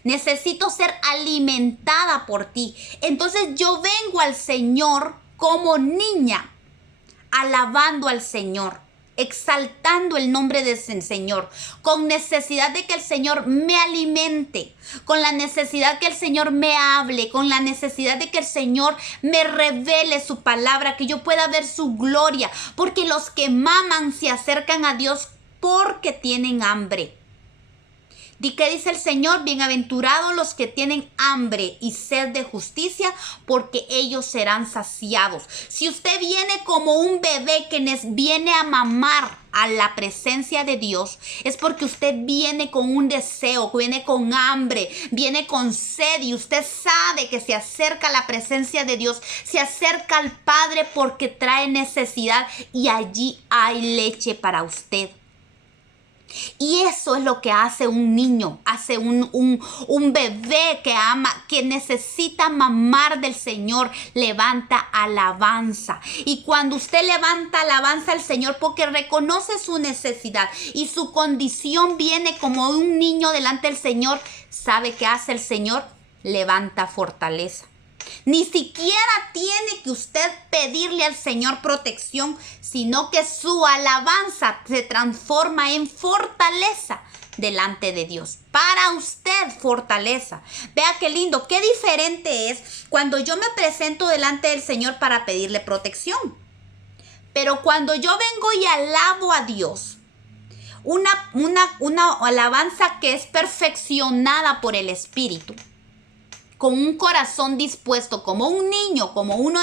Necesito ser alimentada por ti. Entonces yo vengo al Señor como niña, alabando al Señor, exaltando el nombre del Señor, con necesidad de que el Señor me alimente, con la necesidad que el Señor me hable, con la necesidad de que el Señor me revele su palabra, que yo pueda ver su gloria, porque los que maman se acercan a Dios porque tienen hambre. ¿Qué dice el Señor? Bienaventurados los que tienen hambre y sed de justicia, porque ellos serán saciados. Si usted viene como un bebé que viene a mamar a la presencia de Dios, es porque usted viene con un deseo, viene con hambre, viene con sed, y usted sabe que se acerca a la presencia de Dios, se acerca al Padre porque trae necesidad, y allí hay leche para usted. Y eso es lo que hace un niño, hace un bebé que ama, que necesita mamar del Señor, levanta alabanza. Y cuando usted levanta alabanza al Señor, porque reconoce su necesidad y su condición viene como un niño delante del Señor, ¿sabe qué hace el Señor? Levanta fortaleza. Ni siquiera tiene que usted pedirle al Señor protección, sino que su alabanza se transforma en fortaleza delante de Dios. Para usted, fortaleza. Vea qué lindo, qué diferente es cuando yo me presento delante del Señor para pedirle protección. Pero cuando yo vengo y alabo a Dios, una alabanza que es perfeccionada por el Espíritu, con un corazón dispuesto, como un niño, como uno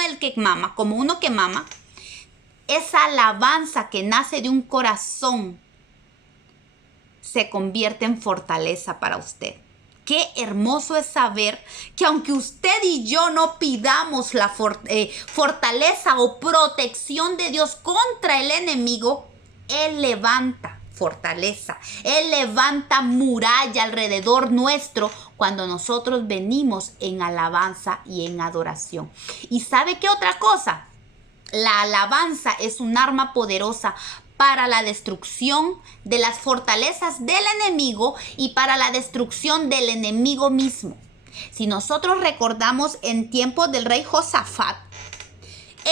que mama, esa alabanza que nace de un corazón se convierte en fortaleza para usted. Qué hermoso es saber que aunque usted y yo no pidamos la fortaleza o protección de Dios contra el enemigo, Él levanta fortaleza. Él levanta muralla alrededor nuestro cuando nosotros venimos en alabanza y en adoración. ¿Y sabe qué otra cosa? La alabanza es un arma poderosa para la destrucción de las fortalezas del enemigo y para la destrucción del enemigo mismo. Si nosotros recordamos en tiempos del rey Josafat,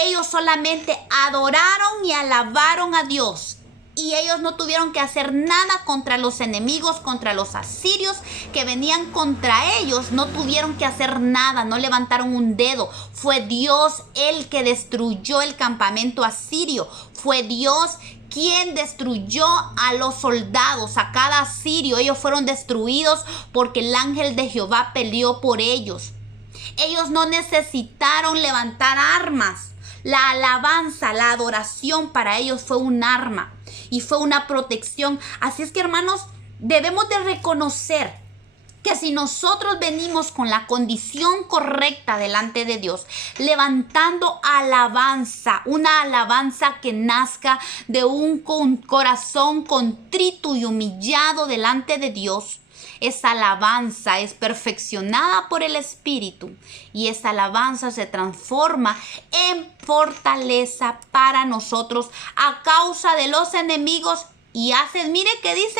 ellos solamente adoraron y alabaron a Dios. Y ellos no tuvieron que hacer nada contra los enemigos, contra los asirios que venían contra ellos. No tuvieron que hacer nada, no levantaron un dedo. Fue Dios el que destruyó el campamento asirio. Fue Dios quien destruyó a los soldados, a cada asirio. Ellos fueron destruidos porque el ángel de Jehová peleó por ellos. Ellos no necesitaron levantar armas. La alabanza, la adoración para ellos fue un arma y fue una protección. Así es que, hermanos, debemos de reconocer que si nosotros venimos con la condición correcta delante de Dios, levantando alabanza, una alabanza que nazca de un corazón contrito y humillado delante de Dios, esa alabanza es perfeccionada por el Espíritu y esa alabanza se transforma en fortaleza para nosotros a causa de los enemigos y mire qué dice,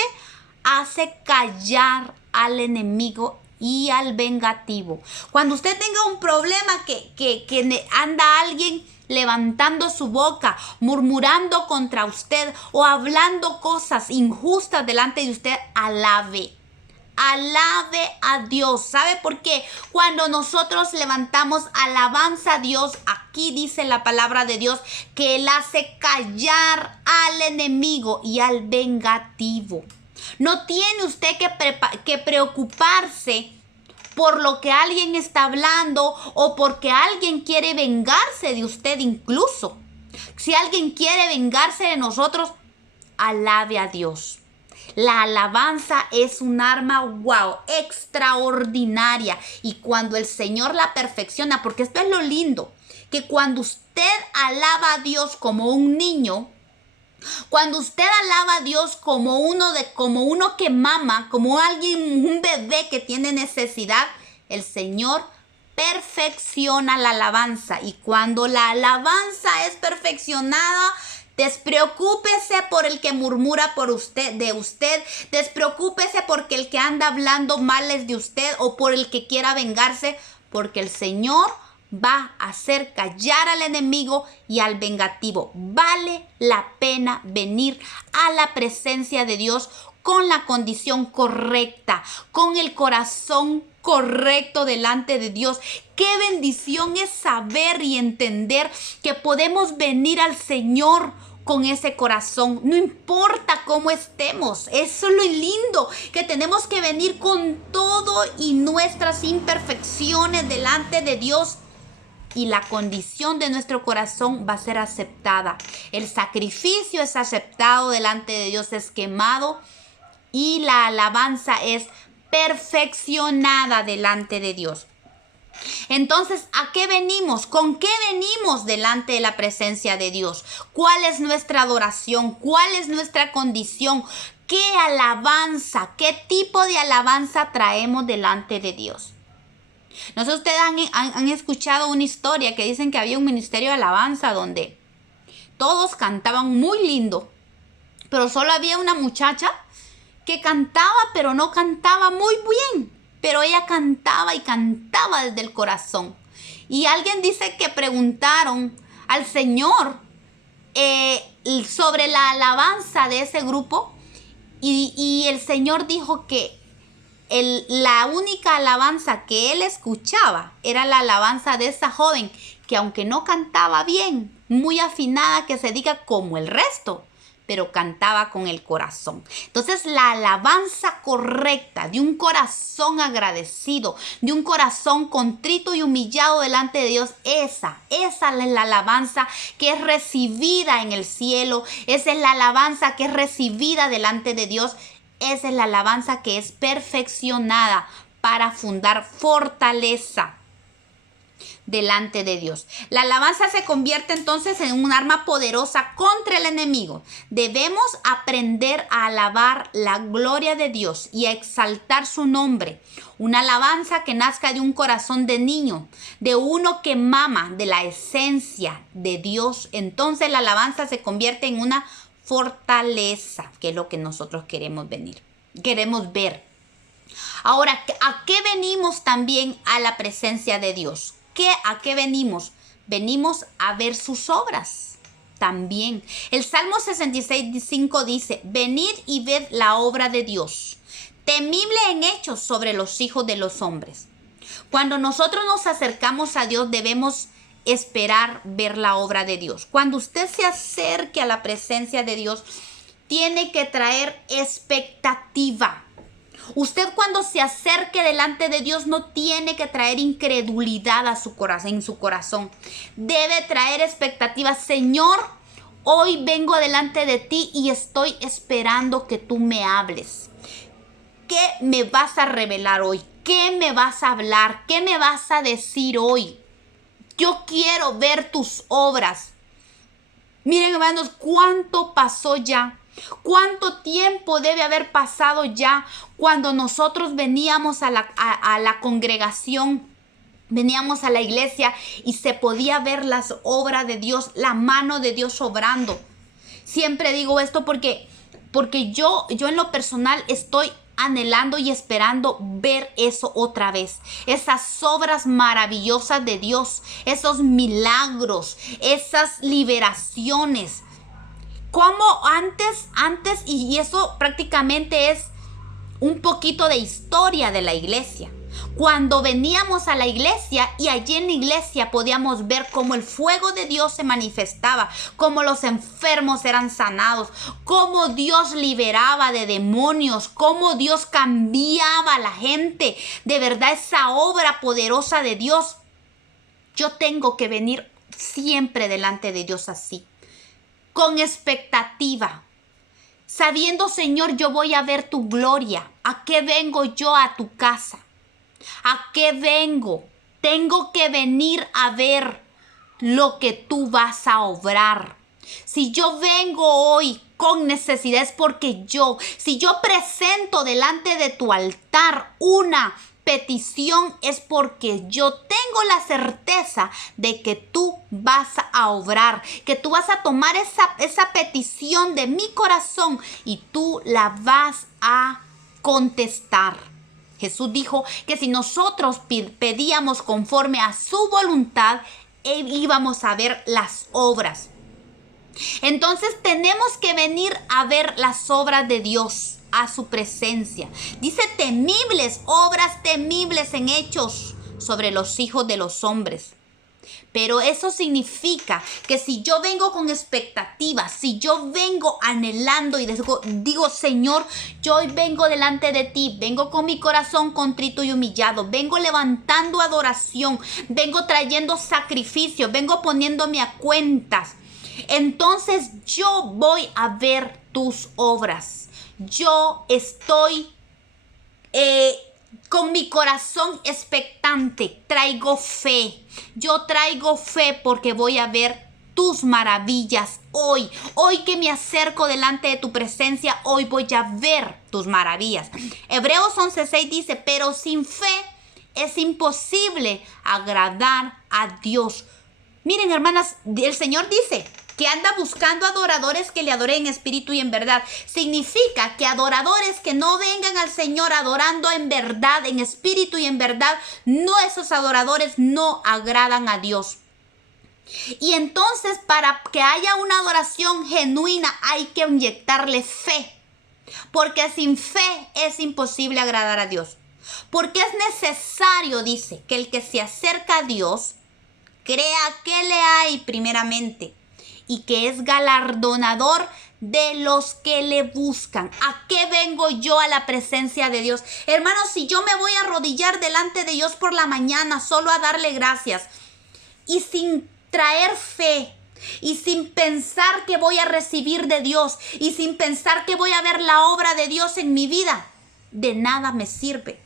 hace callar al enemigo y al vengativo. Cuando usted tenga un problema que anda alguien levantando su boca, murmurando contra usted o hablando cosas injustas delante de usted, alabe a Dios. ¿Sabe por qué? Cuando nosotros levantamos alabanza a Dios, aquí dice la palabra de Dios que Él hace callar al enemigo y al vengativo. No tiene usted que preocuparse por lo que alguien está hablando o porque alguien quiere vengarse de usted incluso. Si alguien quiere vengarse de nosotros, alabe a Dios. La alabanza es un arma, extraordinaria. Y cuando el Señor la perfecciona, porque esto es lo lindo, que cuando usted alaba a Dios como un niño, cuando usted alaba a Dios como uno que mama, como un bebé que tiene necesidad, el Señor perfecciona la alabanza. Y cuando la alabanza es perfeccionada, despreocúpese por el que murmura de usted. Despreocúpese porque el que anda hablando males de usted o por el que quiera vengarse, porque el Señor va a hacer callar al enemigo y al vengativo. Vale la pena venir a la presencia de Dios con la condición correcta, con el corazón correcto delante de Dios. Qué bendición es saber y entender que podemos venir al Señor con ese corazón, no importa cómo estemos. Eso es lo lindo, que tenemos que venir con todo y nuestras imperfecciones delante de Dios, y la condición de nuestro corazón va a ser aceptada. El sacrificio es aceptado delante de Dios, es quemado, y la alabanza es perfeccionada delante de Dios. Entonces, ¿a qué venimos? ¿Con qué venimos delante de la presencia de Dios? ¿Cuál es nuestra adoración? ¿Cuál es nuestra condición? ¿Qué alabanza? ¿Qué tipo de alabanza traemos delante de Dios? No sé si ustedes han escuchado una historia que dicen que había un ministerio de alabanza donde todos cantaban muy lindo, pero solo había una muchacha que cantaba, pero no cantaba muy bien. Pero ella cantaba y cantaba desde el corazón. Y alguien dice que preguntaron al Señor sobre la alabanza de ese grupo. Y el Señor dijo que la única alabanza que él escuchaba era la alabanza de esa joven, que aunque no cantaba bien, muy afinada, que se diga, como el resto, pero cantaba con el corazón. Entonces, la alabanza correcta de un corazón agradecido, de un corazón contrito y humillado delante de Dios, esa es la alabanza que es recibida en el cielo. Esa es la alabanza que es recibida delante de Dios. Esa es la alabanza que es perfeccionada para fundar fortaleza delante de Dios. La alabanza se convierte entonces en un arma poderosa contra el enemigo. Debemos aprender a alabar la gloria de Dios y a exaltar su nombre. Una alabanza que nazca de un corazón de niño, de uno que mama de la esencia de Dios. Entonces la alabanza se convierte en una fortaleza, que es lo que nosotros queremos ver. Ahora, ¿a qué venimos también a la presencia de Dios? ¿A qué venimos? Venimos a ver sus obras también. El Salmo 66:5 dice: venid y ved la obra de Dios, temible en hechos sobre los hijos de los hombres. Cuando nosotros nos acercamos a Dios, debemos esperar ver la obra de Dios. Cuando usted se acerque a la presencia de Dios, tiene que traer expectativa. Usted, cuando se acerque delante de Dios, no tiene que traer incredulidad en su corazón. Debe traer expectativa. Señor, hoy vengo delante de ti y estoy esperando que tú me hables. ¿Qué me vas a revelar hoy? ¿Qué me vas a hablar? ¿Qué me vas a decir hoy? Yo quiero ver tus obras. Miren, hermanos, ¿cuánto pasó ya? ¿Cuánto tiempo debe haber pasado ya cuando nosotros veníamos a la congregación, veníamos a la iglesia y se podía ver las obras de Dios, la mano de Dios obrando? Siempre digo esto porque yo en lo personal estoy anhelando y esperando ver eso otra vez. Esas obras maravillosas de Dios, esos milagros, esas liberaciones. Como antes, y eso prácticamente es un poquito de historia de la iglesia. Cuando veníamos a la iglesia y allí en la iglesia podíamos ver cómo el fuego de Dios se manifestaba, cómo los enfermos eran sanados, cómo Dios liberaba de demonios, cómo Dios cambiaba a la gente. De verdad, esa obra poderosa de Dios. Yo tengo que venir siempre delante de Dios así, con expectativa, sabiendo, Señor, yo voy a ver tu gloria. ¿A qué vengo yo a tu casa? ¿A qué vengo? Tengo que venir a ver lo que tú vas a obrar. Si yo vengo hoy con necesidades, porque si yo presento delante de tu altar una petición, es porque yo tengo la certeza de que tú vas a obrar, que tú vas a tomar esa petición de mi corazón y tú la vas a contestar. Jesús dijo que si nosotros pedíamos conforme a su voluntad, íbamos a ver las obras. Entonces tenemos que venir a ver las obras de Dios, a su presencia. Dice temibles, obras temibles en hechos sobre los hijos de los hombres. Pero eso significa que si yo vengo con expectativas, si yo vengo anhelando y digo, Señor, yo hoy vengo delante de ti, vengo con mi corazón contrito y humillado, vengo levantando adoración, vengo trayendo sacrificio, vengo poniéndome a cuentas. Entonces yo voy a ver tus obras. Yo estoy con mi corazón expectante, traigo fe. Yo traigo fe porque voy a ver tus maravillas hoy. Hoy que me acerco delante de tu presencia, hoy voy a ver tus maravillas. Hebreos 11:6 dice, pero sin fe es imposible agradar a Dios. Miren, hermanas, el Señor dice que anda buscando adoradores que le adoren en espíritu y en verdad. Significa que adoradores que no vengan al Señor adorando en verdad, en espíritu y en verdad, no, esos adoradores no agradan a Dios. Y entonces, para que haya una adoración genuina, hay que inyectarle fe. Porque sin fe es imposible agradar a Dios. Porque es necesario, dice, que el que se acerca a Dios crea que le hay primeramente y que es galardonador de los que le buscan. ¿A qué vengo yo a la presencia de Dios? Hermanos, si yo me voy a arrodillar delante de Dios por la mañana solo a darle gracias y sin traer fe y sin pensar que voy a recibir de Dios y sin pensar que voy a ver la obra de Dios en mi vida, de nada me sirve.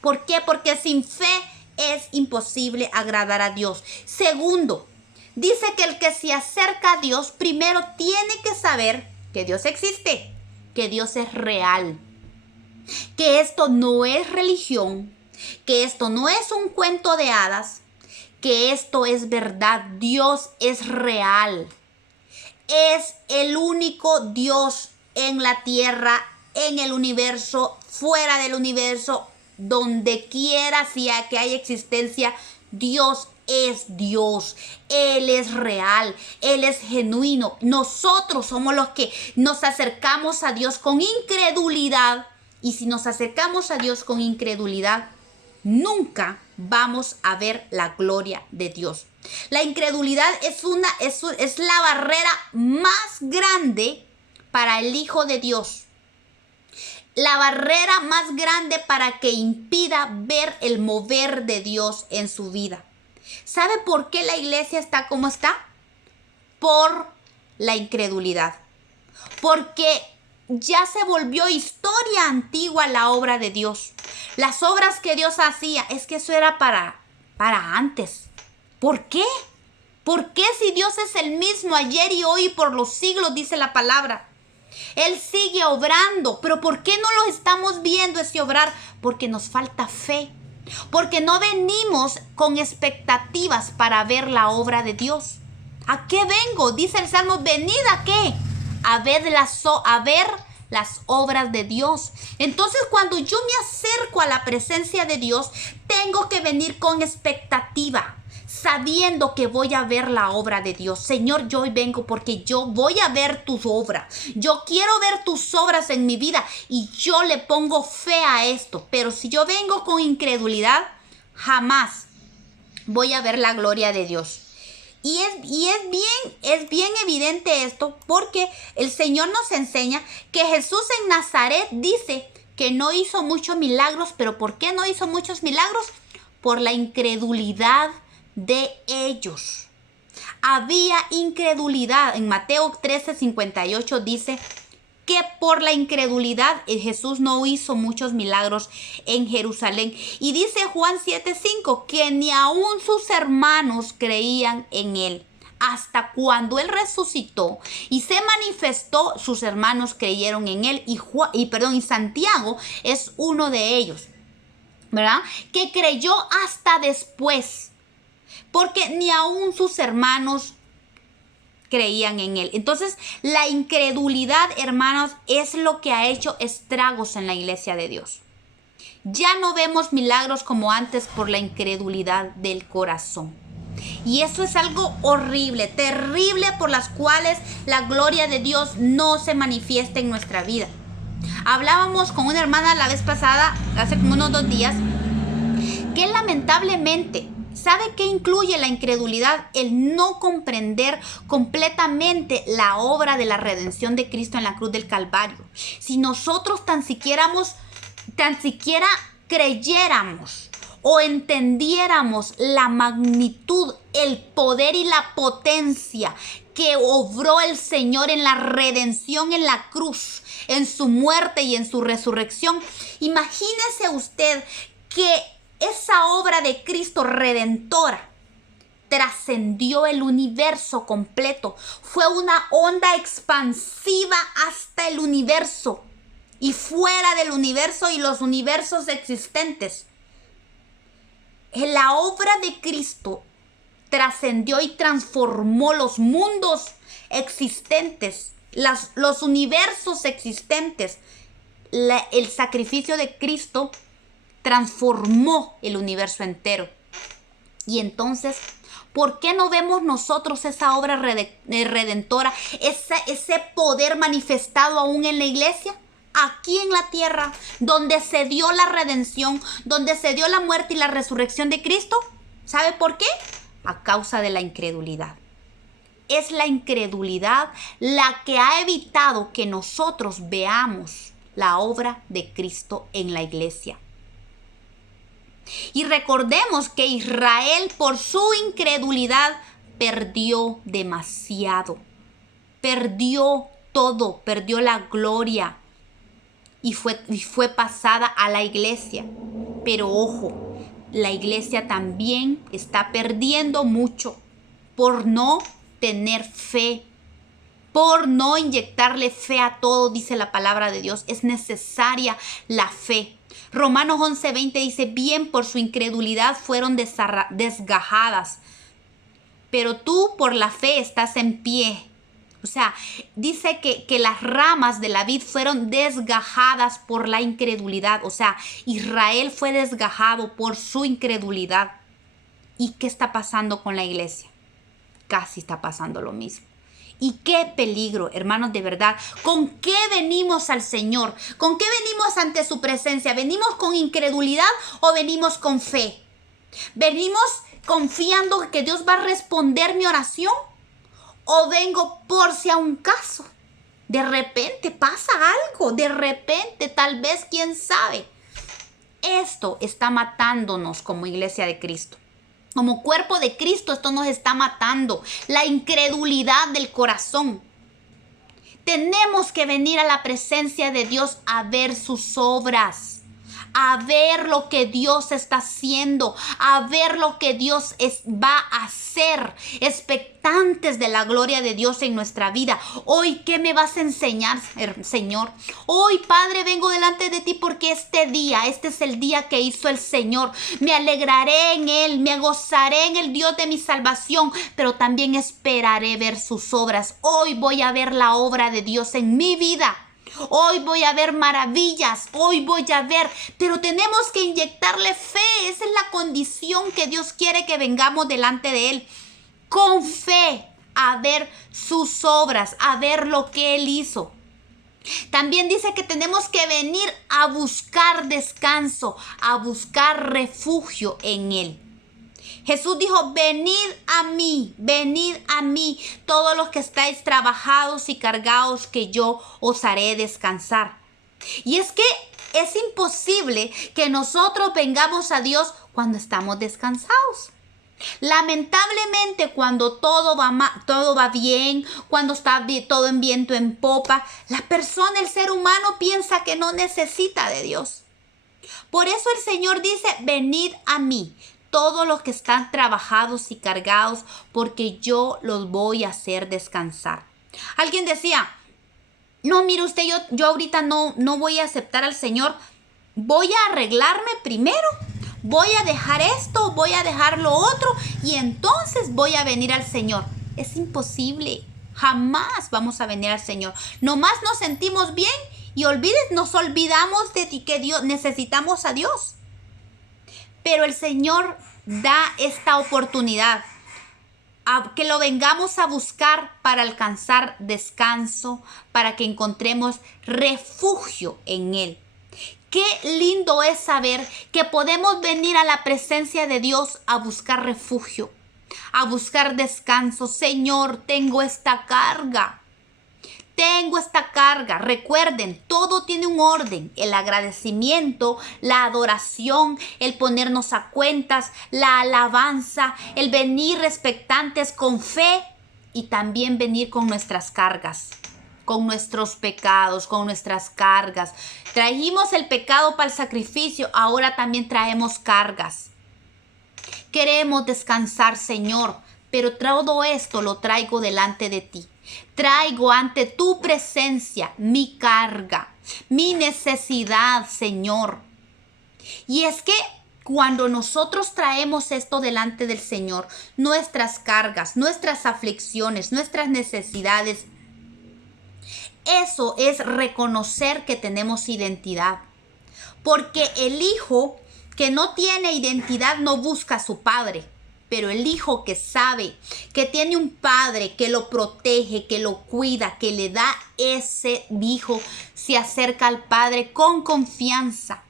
¿Por qué? Porque sin fe es imposible agradar a Dios. Segundo, dice que el que se acerca a Dios primero tiene que saber que Dios existe, que Dios es real, que esto no es religión, que esto no es un cuento de hadas, que esto es verdad. Dios es real, es el único Dios en la tierra, en el universo, fuera del universo, donde quiera sea que haya existencia. Dios es Dios, Él es real, Él es genuino. Nosotros somos los que nos acercamos a Dios con incredulidad, y si nos acercamos a Dios con incredulidad, nunca vamos a ver la gloria de Dios. La incredulidad es la barrera más grande para el Hijo de Dios. La barrera más grande para que impida ver el mover de Dios en su vida. ¿Sabe por qué la iglesia está como está? Por la incredulidad. Porque ya se volvió historia antigua la obra de Dios. Las obras que Dios hacía, es que eso era para antes. ¿Por qué? ¿Por qué si Dios es el mismo ayer y hoy y por los siglos, dice la palabra? Él sigue obrando, pero ¿por qué no lo estamos viendo ese obrar? Porque nos falta fe, porque no venimos con expectativas para ver la obra de Dios. ¿A qué vengo? Dice el Salmo, venid ¿a qué? A ver las obras de Dios. Entonces, cuando yo me acerco a la presencia de Dios, tengo que venir con expectativa, sabiendo que voy a ver la obra de Dios. Señor, yo hoy vengo porque yo voy a ver tus obras. Yo quiero ver tus obras en mi vida y yo le pongo fe a esto. Pero si yo vengo con incredulidad, jamás voy a ver la gloria de Dios. Y es bien evidente esto, porque el Señor nos enseña que Jesús en Nazaret dice que no hizo muchos milagros. ¿Pero por qué no hizo muchos milagros? Por la incredulidad de ellos. Había incredulidad. En Mateo 13:58 dice que por la incredulidad Jesús no hizo muchos milagros en Jerusalén. Y dice Juan 7:5 que ni aún sus hermanos creían en él. Hasta cuando él resucitó y se manifestó, sus hermanos creyeron en él. Y Santiago es uno de ellos, ¿verdad? Que creyó hasta después, porque ni aún sus hermanos creían en él. Entonces, la incredulidad, hermanos, es lo que ha hecho estragos en la iglesia de Dios. Ya no vemos milagros como antes por la incredulidad del corazón. Y eso es algo horrible, terrible, por las cuales la gloria de Dios no se manifiesta en nuestra vida. Hablábamos con una hermana la vez pasada, hace como unos 2 días, que lamentablemente ¿Sabe qué incluye la incredulidad? El no comprender completamente la obra de la redención de Cristo en la cruz del Calvario. Si nosotros tan siquiera creyéramos o entendiéramos la magnitud, el poder y la potencia que obró el Señor en la redención en la cruz, en su muerte y en su resurrección, imagínese usted que esa obra de Cristo redentora trascendió el universo completo. Fue una onda expansiva hasta el universo y fuera del universo y los universos existentes. La obra de Cristo trascendió y transformó los mundos existentes, los universos existentes. El sacrificio de Cristo transformó el universo entero. Y entonces, ¿por qué no vemos nosotros esa obra redentora, ese poder manifestado aún en la iglesia? Aquí en la tierra, donde se dio la redención, donde se dio la muerte y la resurrección de Cristo. ¿Sabe por qué? A causa de la incredulidad. Es la incredulidad la que ha evitado que nosotros veamos la obra de Cristo en la iglesia. Y recordemos que Israel, por su incredulidad, perdió demasiado. Perdió todo, perdió la gloria y fue pasada a la iglesia. Pero ojo, la iglesia también está perdiendo mucho por no tener fe, por no inyectarle fe a todo, dice la palabra de Dios. Es necesaria la fe. Romanos 11:20 dice, bien por su incredulidad fueron desgajadas, pero tú por la fe estás en pie. O sea, dice que las ramas de la vid fueron desgajadas por la incredulidad. O sea, Israel fue desgajado por su incredulidad. ¿Y qué está pasando con la iglesia? Casi está pasando lo mismo. Y qué peligro, hermanos, de verdad. ¿Con qué venimos al Señor? ¿Con qué venimos ante su presencia? ¿Venimos con incredulidad o venimos con fe? ¿Venimos confiando que Dios va a responder mi oración? ¿O vengo por si a un caso? De repente pasa algo, de repente, tal vez, quién sabe. Esto está matándonos como iglesia de Cristo. Como cuerpo de Cristo, esto nos está matando. La incredulidad del corazón. Tenemos que venir a la presencia de Dios a ver sus obras, a ver lo que Dios está haciendo, a ver lo que Dios va a hacer, expectantes de la gloria de Dios en nuestra vida. Hoy, ¿qué me vas a enseñar, Señor? Hoy, Padre, vengo delante de ti porque este es el día que hizo el Señor. Me alegraré en Él, me gozaré en el Dios de mi salvación, pero también esperaré ver sus obras. Hoy voy a ver la obra de Dios en mi vida. Hoy voy a ver maravillas, hoy voy a ver, pero tenemos que inyectarle fe. Esa es la condición que Dios quiere, que vengamos delante de Él con fe a ver sus obras, a ver lo que Él hizo. También dice que tenemos que venir a buscar descanso, a buscar refugio en Él. Jesús dijo, venid a mí, todos los que estáis trabajados y cargados, que yo os haré descansar. Y es que es imposible que nosotros vengamos a Dios cuando estamos descansados. Lamentablemente, cuando todo va bien, cuando está todo en viento en popa, la persona, el ser humano, piensa que no necesita de Dios. Por eso el Señor dice, venid a mí, todos los que están trabajados y cargados, porque yo los voy a hacer descansar. Alguien decía, no, mire usted, yo ahorita no voy a aceptar al Señor. Voy a arreglarme primero, voy a dejar esto, voy a dejar lo otro, y entonces voy a venir al Señor. Es imposible, jamás vamos a venir al Señor. Nomás nos sentimos bien y nos olvidamos de que Dios, necesitamos a Dios. Pero el Señor da esta oportunidad, a que lo vengamos a buscar para alcanzar descanso, para que encontremos refugio en Él. Qué lindo es saber que podemos venir a la presencia de Dios a buscar refugio, a buscar descanso. Señor, tengo esta carga. Tengo esta carga. Recuerden, todo tiene un orden. El agradecimiento, la adoración, el ponernos a cuentas, la alabanza, el venir expectantes con fe y también venir con nuestras cargas, con nuestros pecados, con nuestras cargas. Trajimos el pecado para el sacrificio, ahora también traemos cargas. Queremos descansar, Señor, pero todo esto lo traigo delante de ti. Traigo ante tu presencia mi carga, mi necesidad, Señor. Y es que cuando nosotros traemos esto delante del Señor, nuestras cargas, nuestras aflicciones, nuestras necesidades, eso es reconocer que tenemos identidad. Porque el hijo que no tiene identidad no busca a su padre. Pero el hijo que sabe que tiene un padre que lo protege, que lo cuida, que le da ese hijo, se acerca al padre con confianza.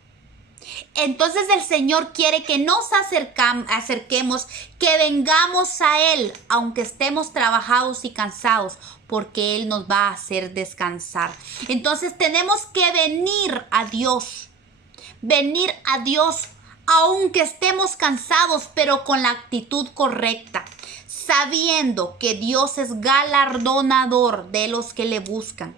Entonces el Señor quiere que nos acerquemos, que vengamos a Él, aunque estemos trabajados y cansados, porque Él nos va a hacer descansar. Entonces tenemos que venir a Dios, aunque estemos cansados, pero con la actitud correcta, sabiendo que Dios es galardonador de los que le buscan.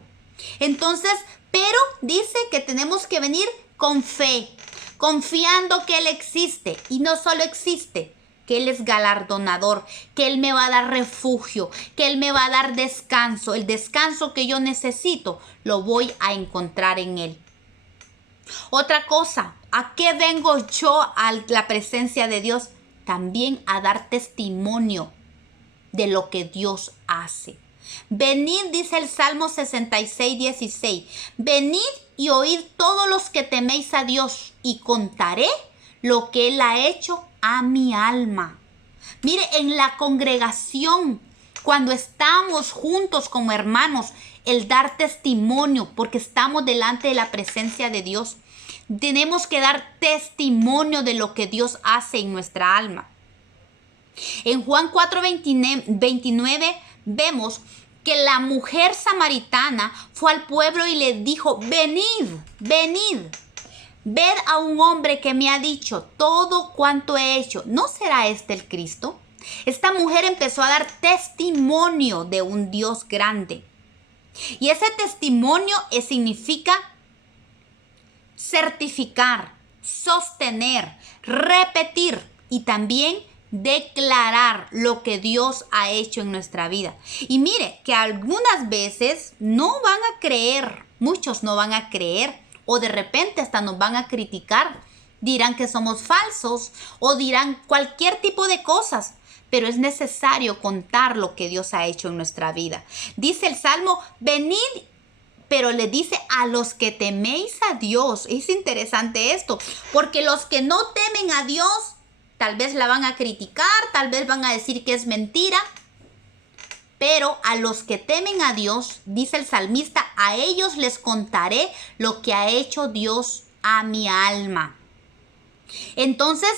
Entonces, pero dice que tenemos que venir con fe, confiando que Él existe, y no solo existe, que Él es galardonador, que Él me va a dar refugio, que Él me va a dar descanso. El descanso que yo necesito lo voy a encontrar en Él. Otra cosa, ¿a qué vengo yo a la presencia de Dios? También a dar testimonio de lo que Dios hace. Venid, dice el Salmo 66:16, venid y oíd todos los que teméis a Dios, y contaré lo que Él ha hecho a mi alma. Mire, en la congregación, cuando estamos juntos como hermanos, el dar testimonio, porque estamos delante de la presencia de Dios, tenemos que dar testimonio de lo que Dios hace en nuestra alma. En Juan 4:29 vemos que la mujer samaritana fue al pueblo y le dijo, venid, ved a un hombre que me ha dicho todo cuanto he hecho. ¿No será este el Cristo? Esta mujer empezó a dar testimonio de un Dios grande. Y ese testimonio significa certificar, sostener, repetir y también declarar lo que Dios ha hecho en nuestra vida. Y mire que algunas veces no van a creer, muchos no van a creer, o de repente hasta nos van a criticar, dirán que somos falsos o dirán cualquier tipo de cosas. Pero es necesario contar lo que Dios ha hecho en nuestra vida. Dice el Salmo, venid, pero le dice a los que teméis a Dios. Es interesante esto, porque los que no temen a Dios, tal vez la van a criticar, tal vez van a decir que es mentira. Pero a los que temen a Dios, dice el salmista, a ellos les contaré lo que ha hecho Dios a mi alma. Entonces,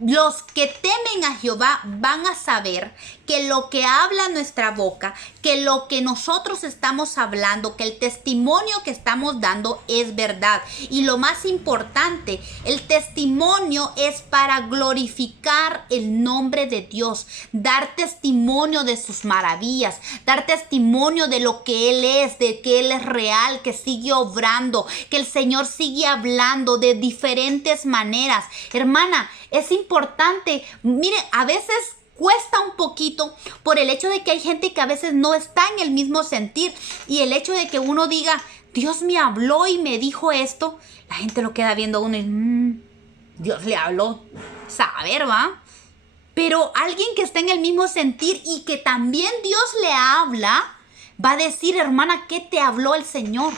los que temen a Jehová van a saber que lo que habla nuestra boca, que lo que nosotros estamos hablando, que el testimonio que estamos dando es verdad. Y lo más importante, el testimonio es para glorificar el nombre de Dios, dar testimonio de sus maravillas, dar testimonio de lo que Él es, de que Él es real, que sigue obrando, que el Señor sigue hablando de diferentes maneras. Hermana, es importante, mire, a veces cuesta un poquito por el hecho de que hay gente que a veces no está en el mismo sentir, y el hecho de que uno diga, Dios me habló y me dijo esto, la gente lo queda viendo a uno y Dios le habló, saber, ¿va? Pero alguien que está en el mismo sentir y que también Dios le habla, va a decir, hermana, ¿qué te habló el Señor?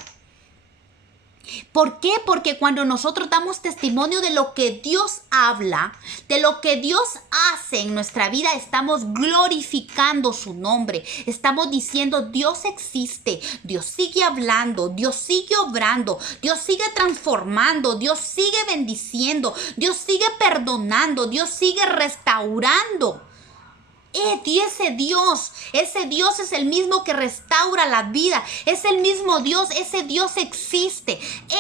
¿Por qué? Porque cuando nosotros damos testimonio de lo que Dios habla, de lo que Dios hace en nuestra vida, estamos glorificando su nombre. Estamos diciendo, Dios existe, Dios sigue hablando, Dios sigue obrando, Dios sigue transformando, Dios sigue bendiciendo, Dios sigue perdonando, Dios sigue restaurando. Ese Dios es el mismo que restaura la vida, es el mismo Dios, ese Dios existe.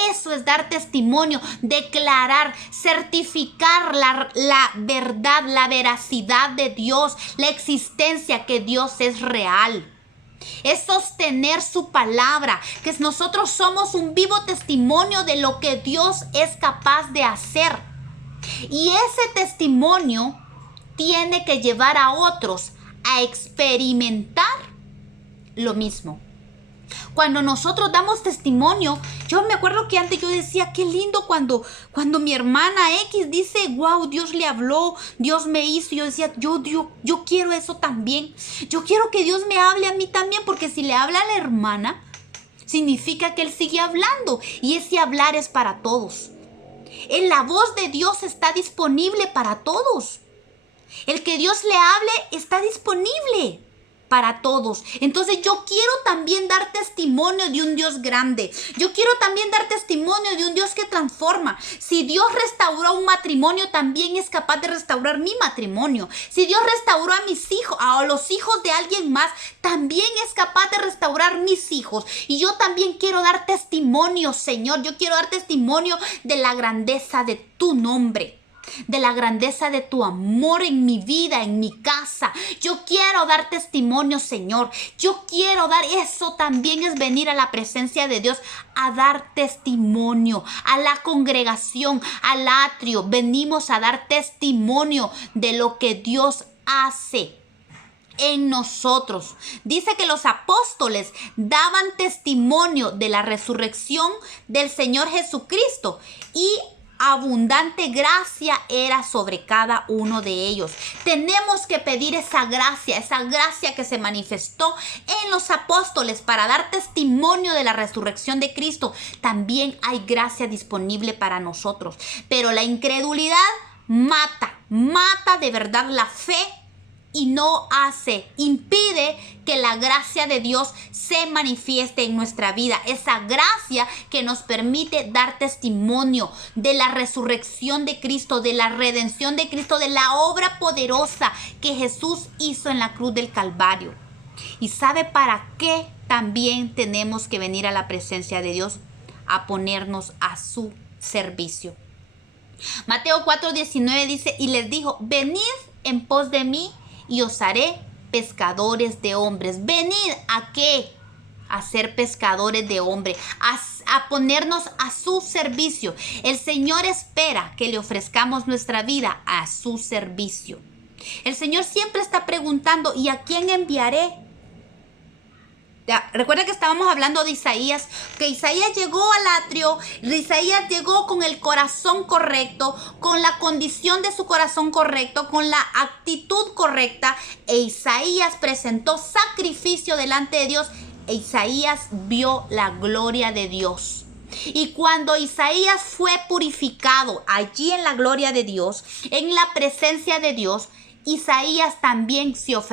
Eso es dar testimonio, declarar, certificar la verdad, la veracidad de Dios, la existencia que Dios es real. Es sostener su palabra, que nosotros somos un vivo testimonio de lo que Dios es capaz de hacer. Y ese testimonio tiene que llevar a otros a experimentar lo mismo. Cuando nosotros damos testimonio, yo me acuerdo que antes yo decía, qué lindo cuando mi hermana X dice, wow, Dios le habló, Dios me hizo. Yo decía, yo quiero eso también. Yo quiero que Dios me hable a mí también, porque si le habla a la hermana, significa que Él sigue hablando. Y ese hablar es para todos. La voz de Dios está disponible para todos. El que Dios le hable está disponible para todos. Entonces yo quiero también dar testimonio de un Dios grande. Yo quiero también dar testimonio de un Dios que transforma. Si Dios restauró un matrimonio, también es capaz de restaurar mi matrimonio. Si Dios restauró a mis hijos, a los hijos de alguien más, también es capaz de restaurar mis hijos. Y yo también quiero dar testimonio, Señor. Yo quiero dar testimonio de la grandeza de tu nombre, de la grandeza de tu amor en mi vida, en mi casa. Yo quiero dar testimonio, Señor. Yo quiero dar, eso también es venir a la presencia de Dios a dar testimonio, a la congregación, al atrio. Venimos a dar testimonio de lo que Dios hace en nosotros. Dice que los apóstoles daban testimonio de la resurrección del Señor Jesucristo y abundante gracia era sobre cada uno de ellos. Tenemos que pedir esa gracia que se manifestó en los apóstoles para dar testimonio de la resurrección de Cristo. También hay gracia disponible para nosotros. Pero la incredulidad mata de verdad la fe y impide que la gracia de Dios se manifieste en nuestra vida. Esa gracia que nos permite dar testimonio de la resurrección de Cristo, de la redención de Cristo, de la obra poderosa que Jesús hizo en la cruz del Calvario. ¿Y sabe para qué también tenemos que venir a la presencia de Dios? A ponernos a su servicio. Mateo 4:19 dice, y les dijo, venid en pos de mí y os haré pescadores de hombres. Venid, ¿a qué? A ser pescadores de hombres, a ponernos a su servicio. El Señor espera que le ofrezcamos nuestra vida a su servicio. El Señor siempre está preguntando, ¿y a quién enviaré? Recuerda que estábamos hablando de Isaías, que Isaías llegó al atrio, Isaías llegó con el corazón correcto, con la condición de su corazón correcto, con la actitud correcta, e Isaías presentó sacrificio delante de Dios, e Isaías vio la gloria de Dios. Y cuando Isaías fue purificado allí en la gloria de Dios, en la presencia de Dios, Isaías también se ofreció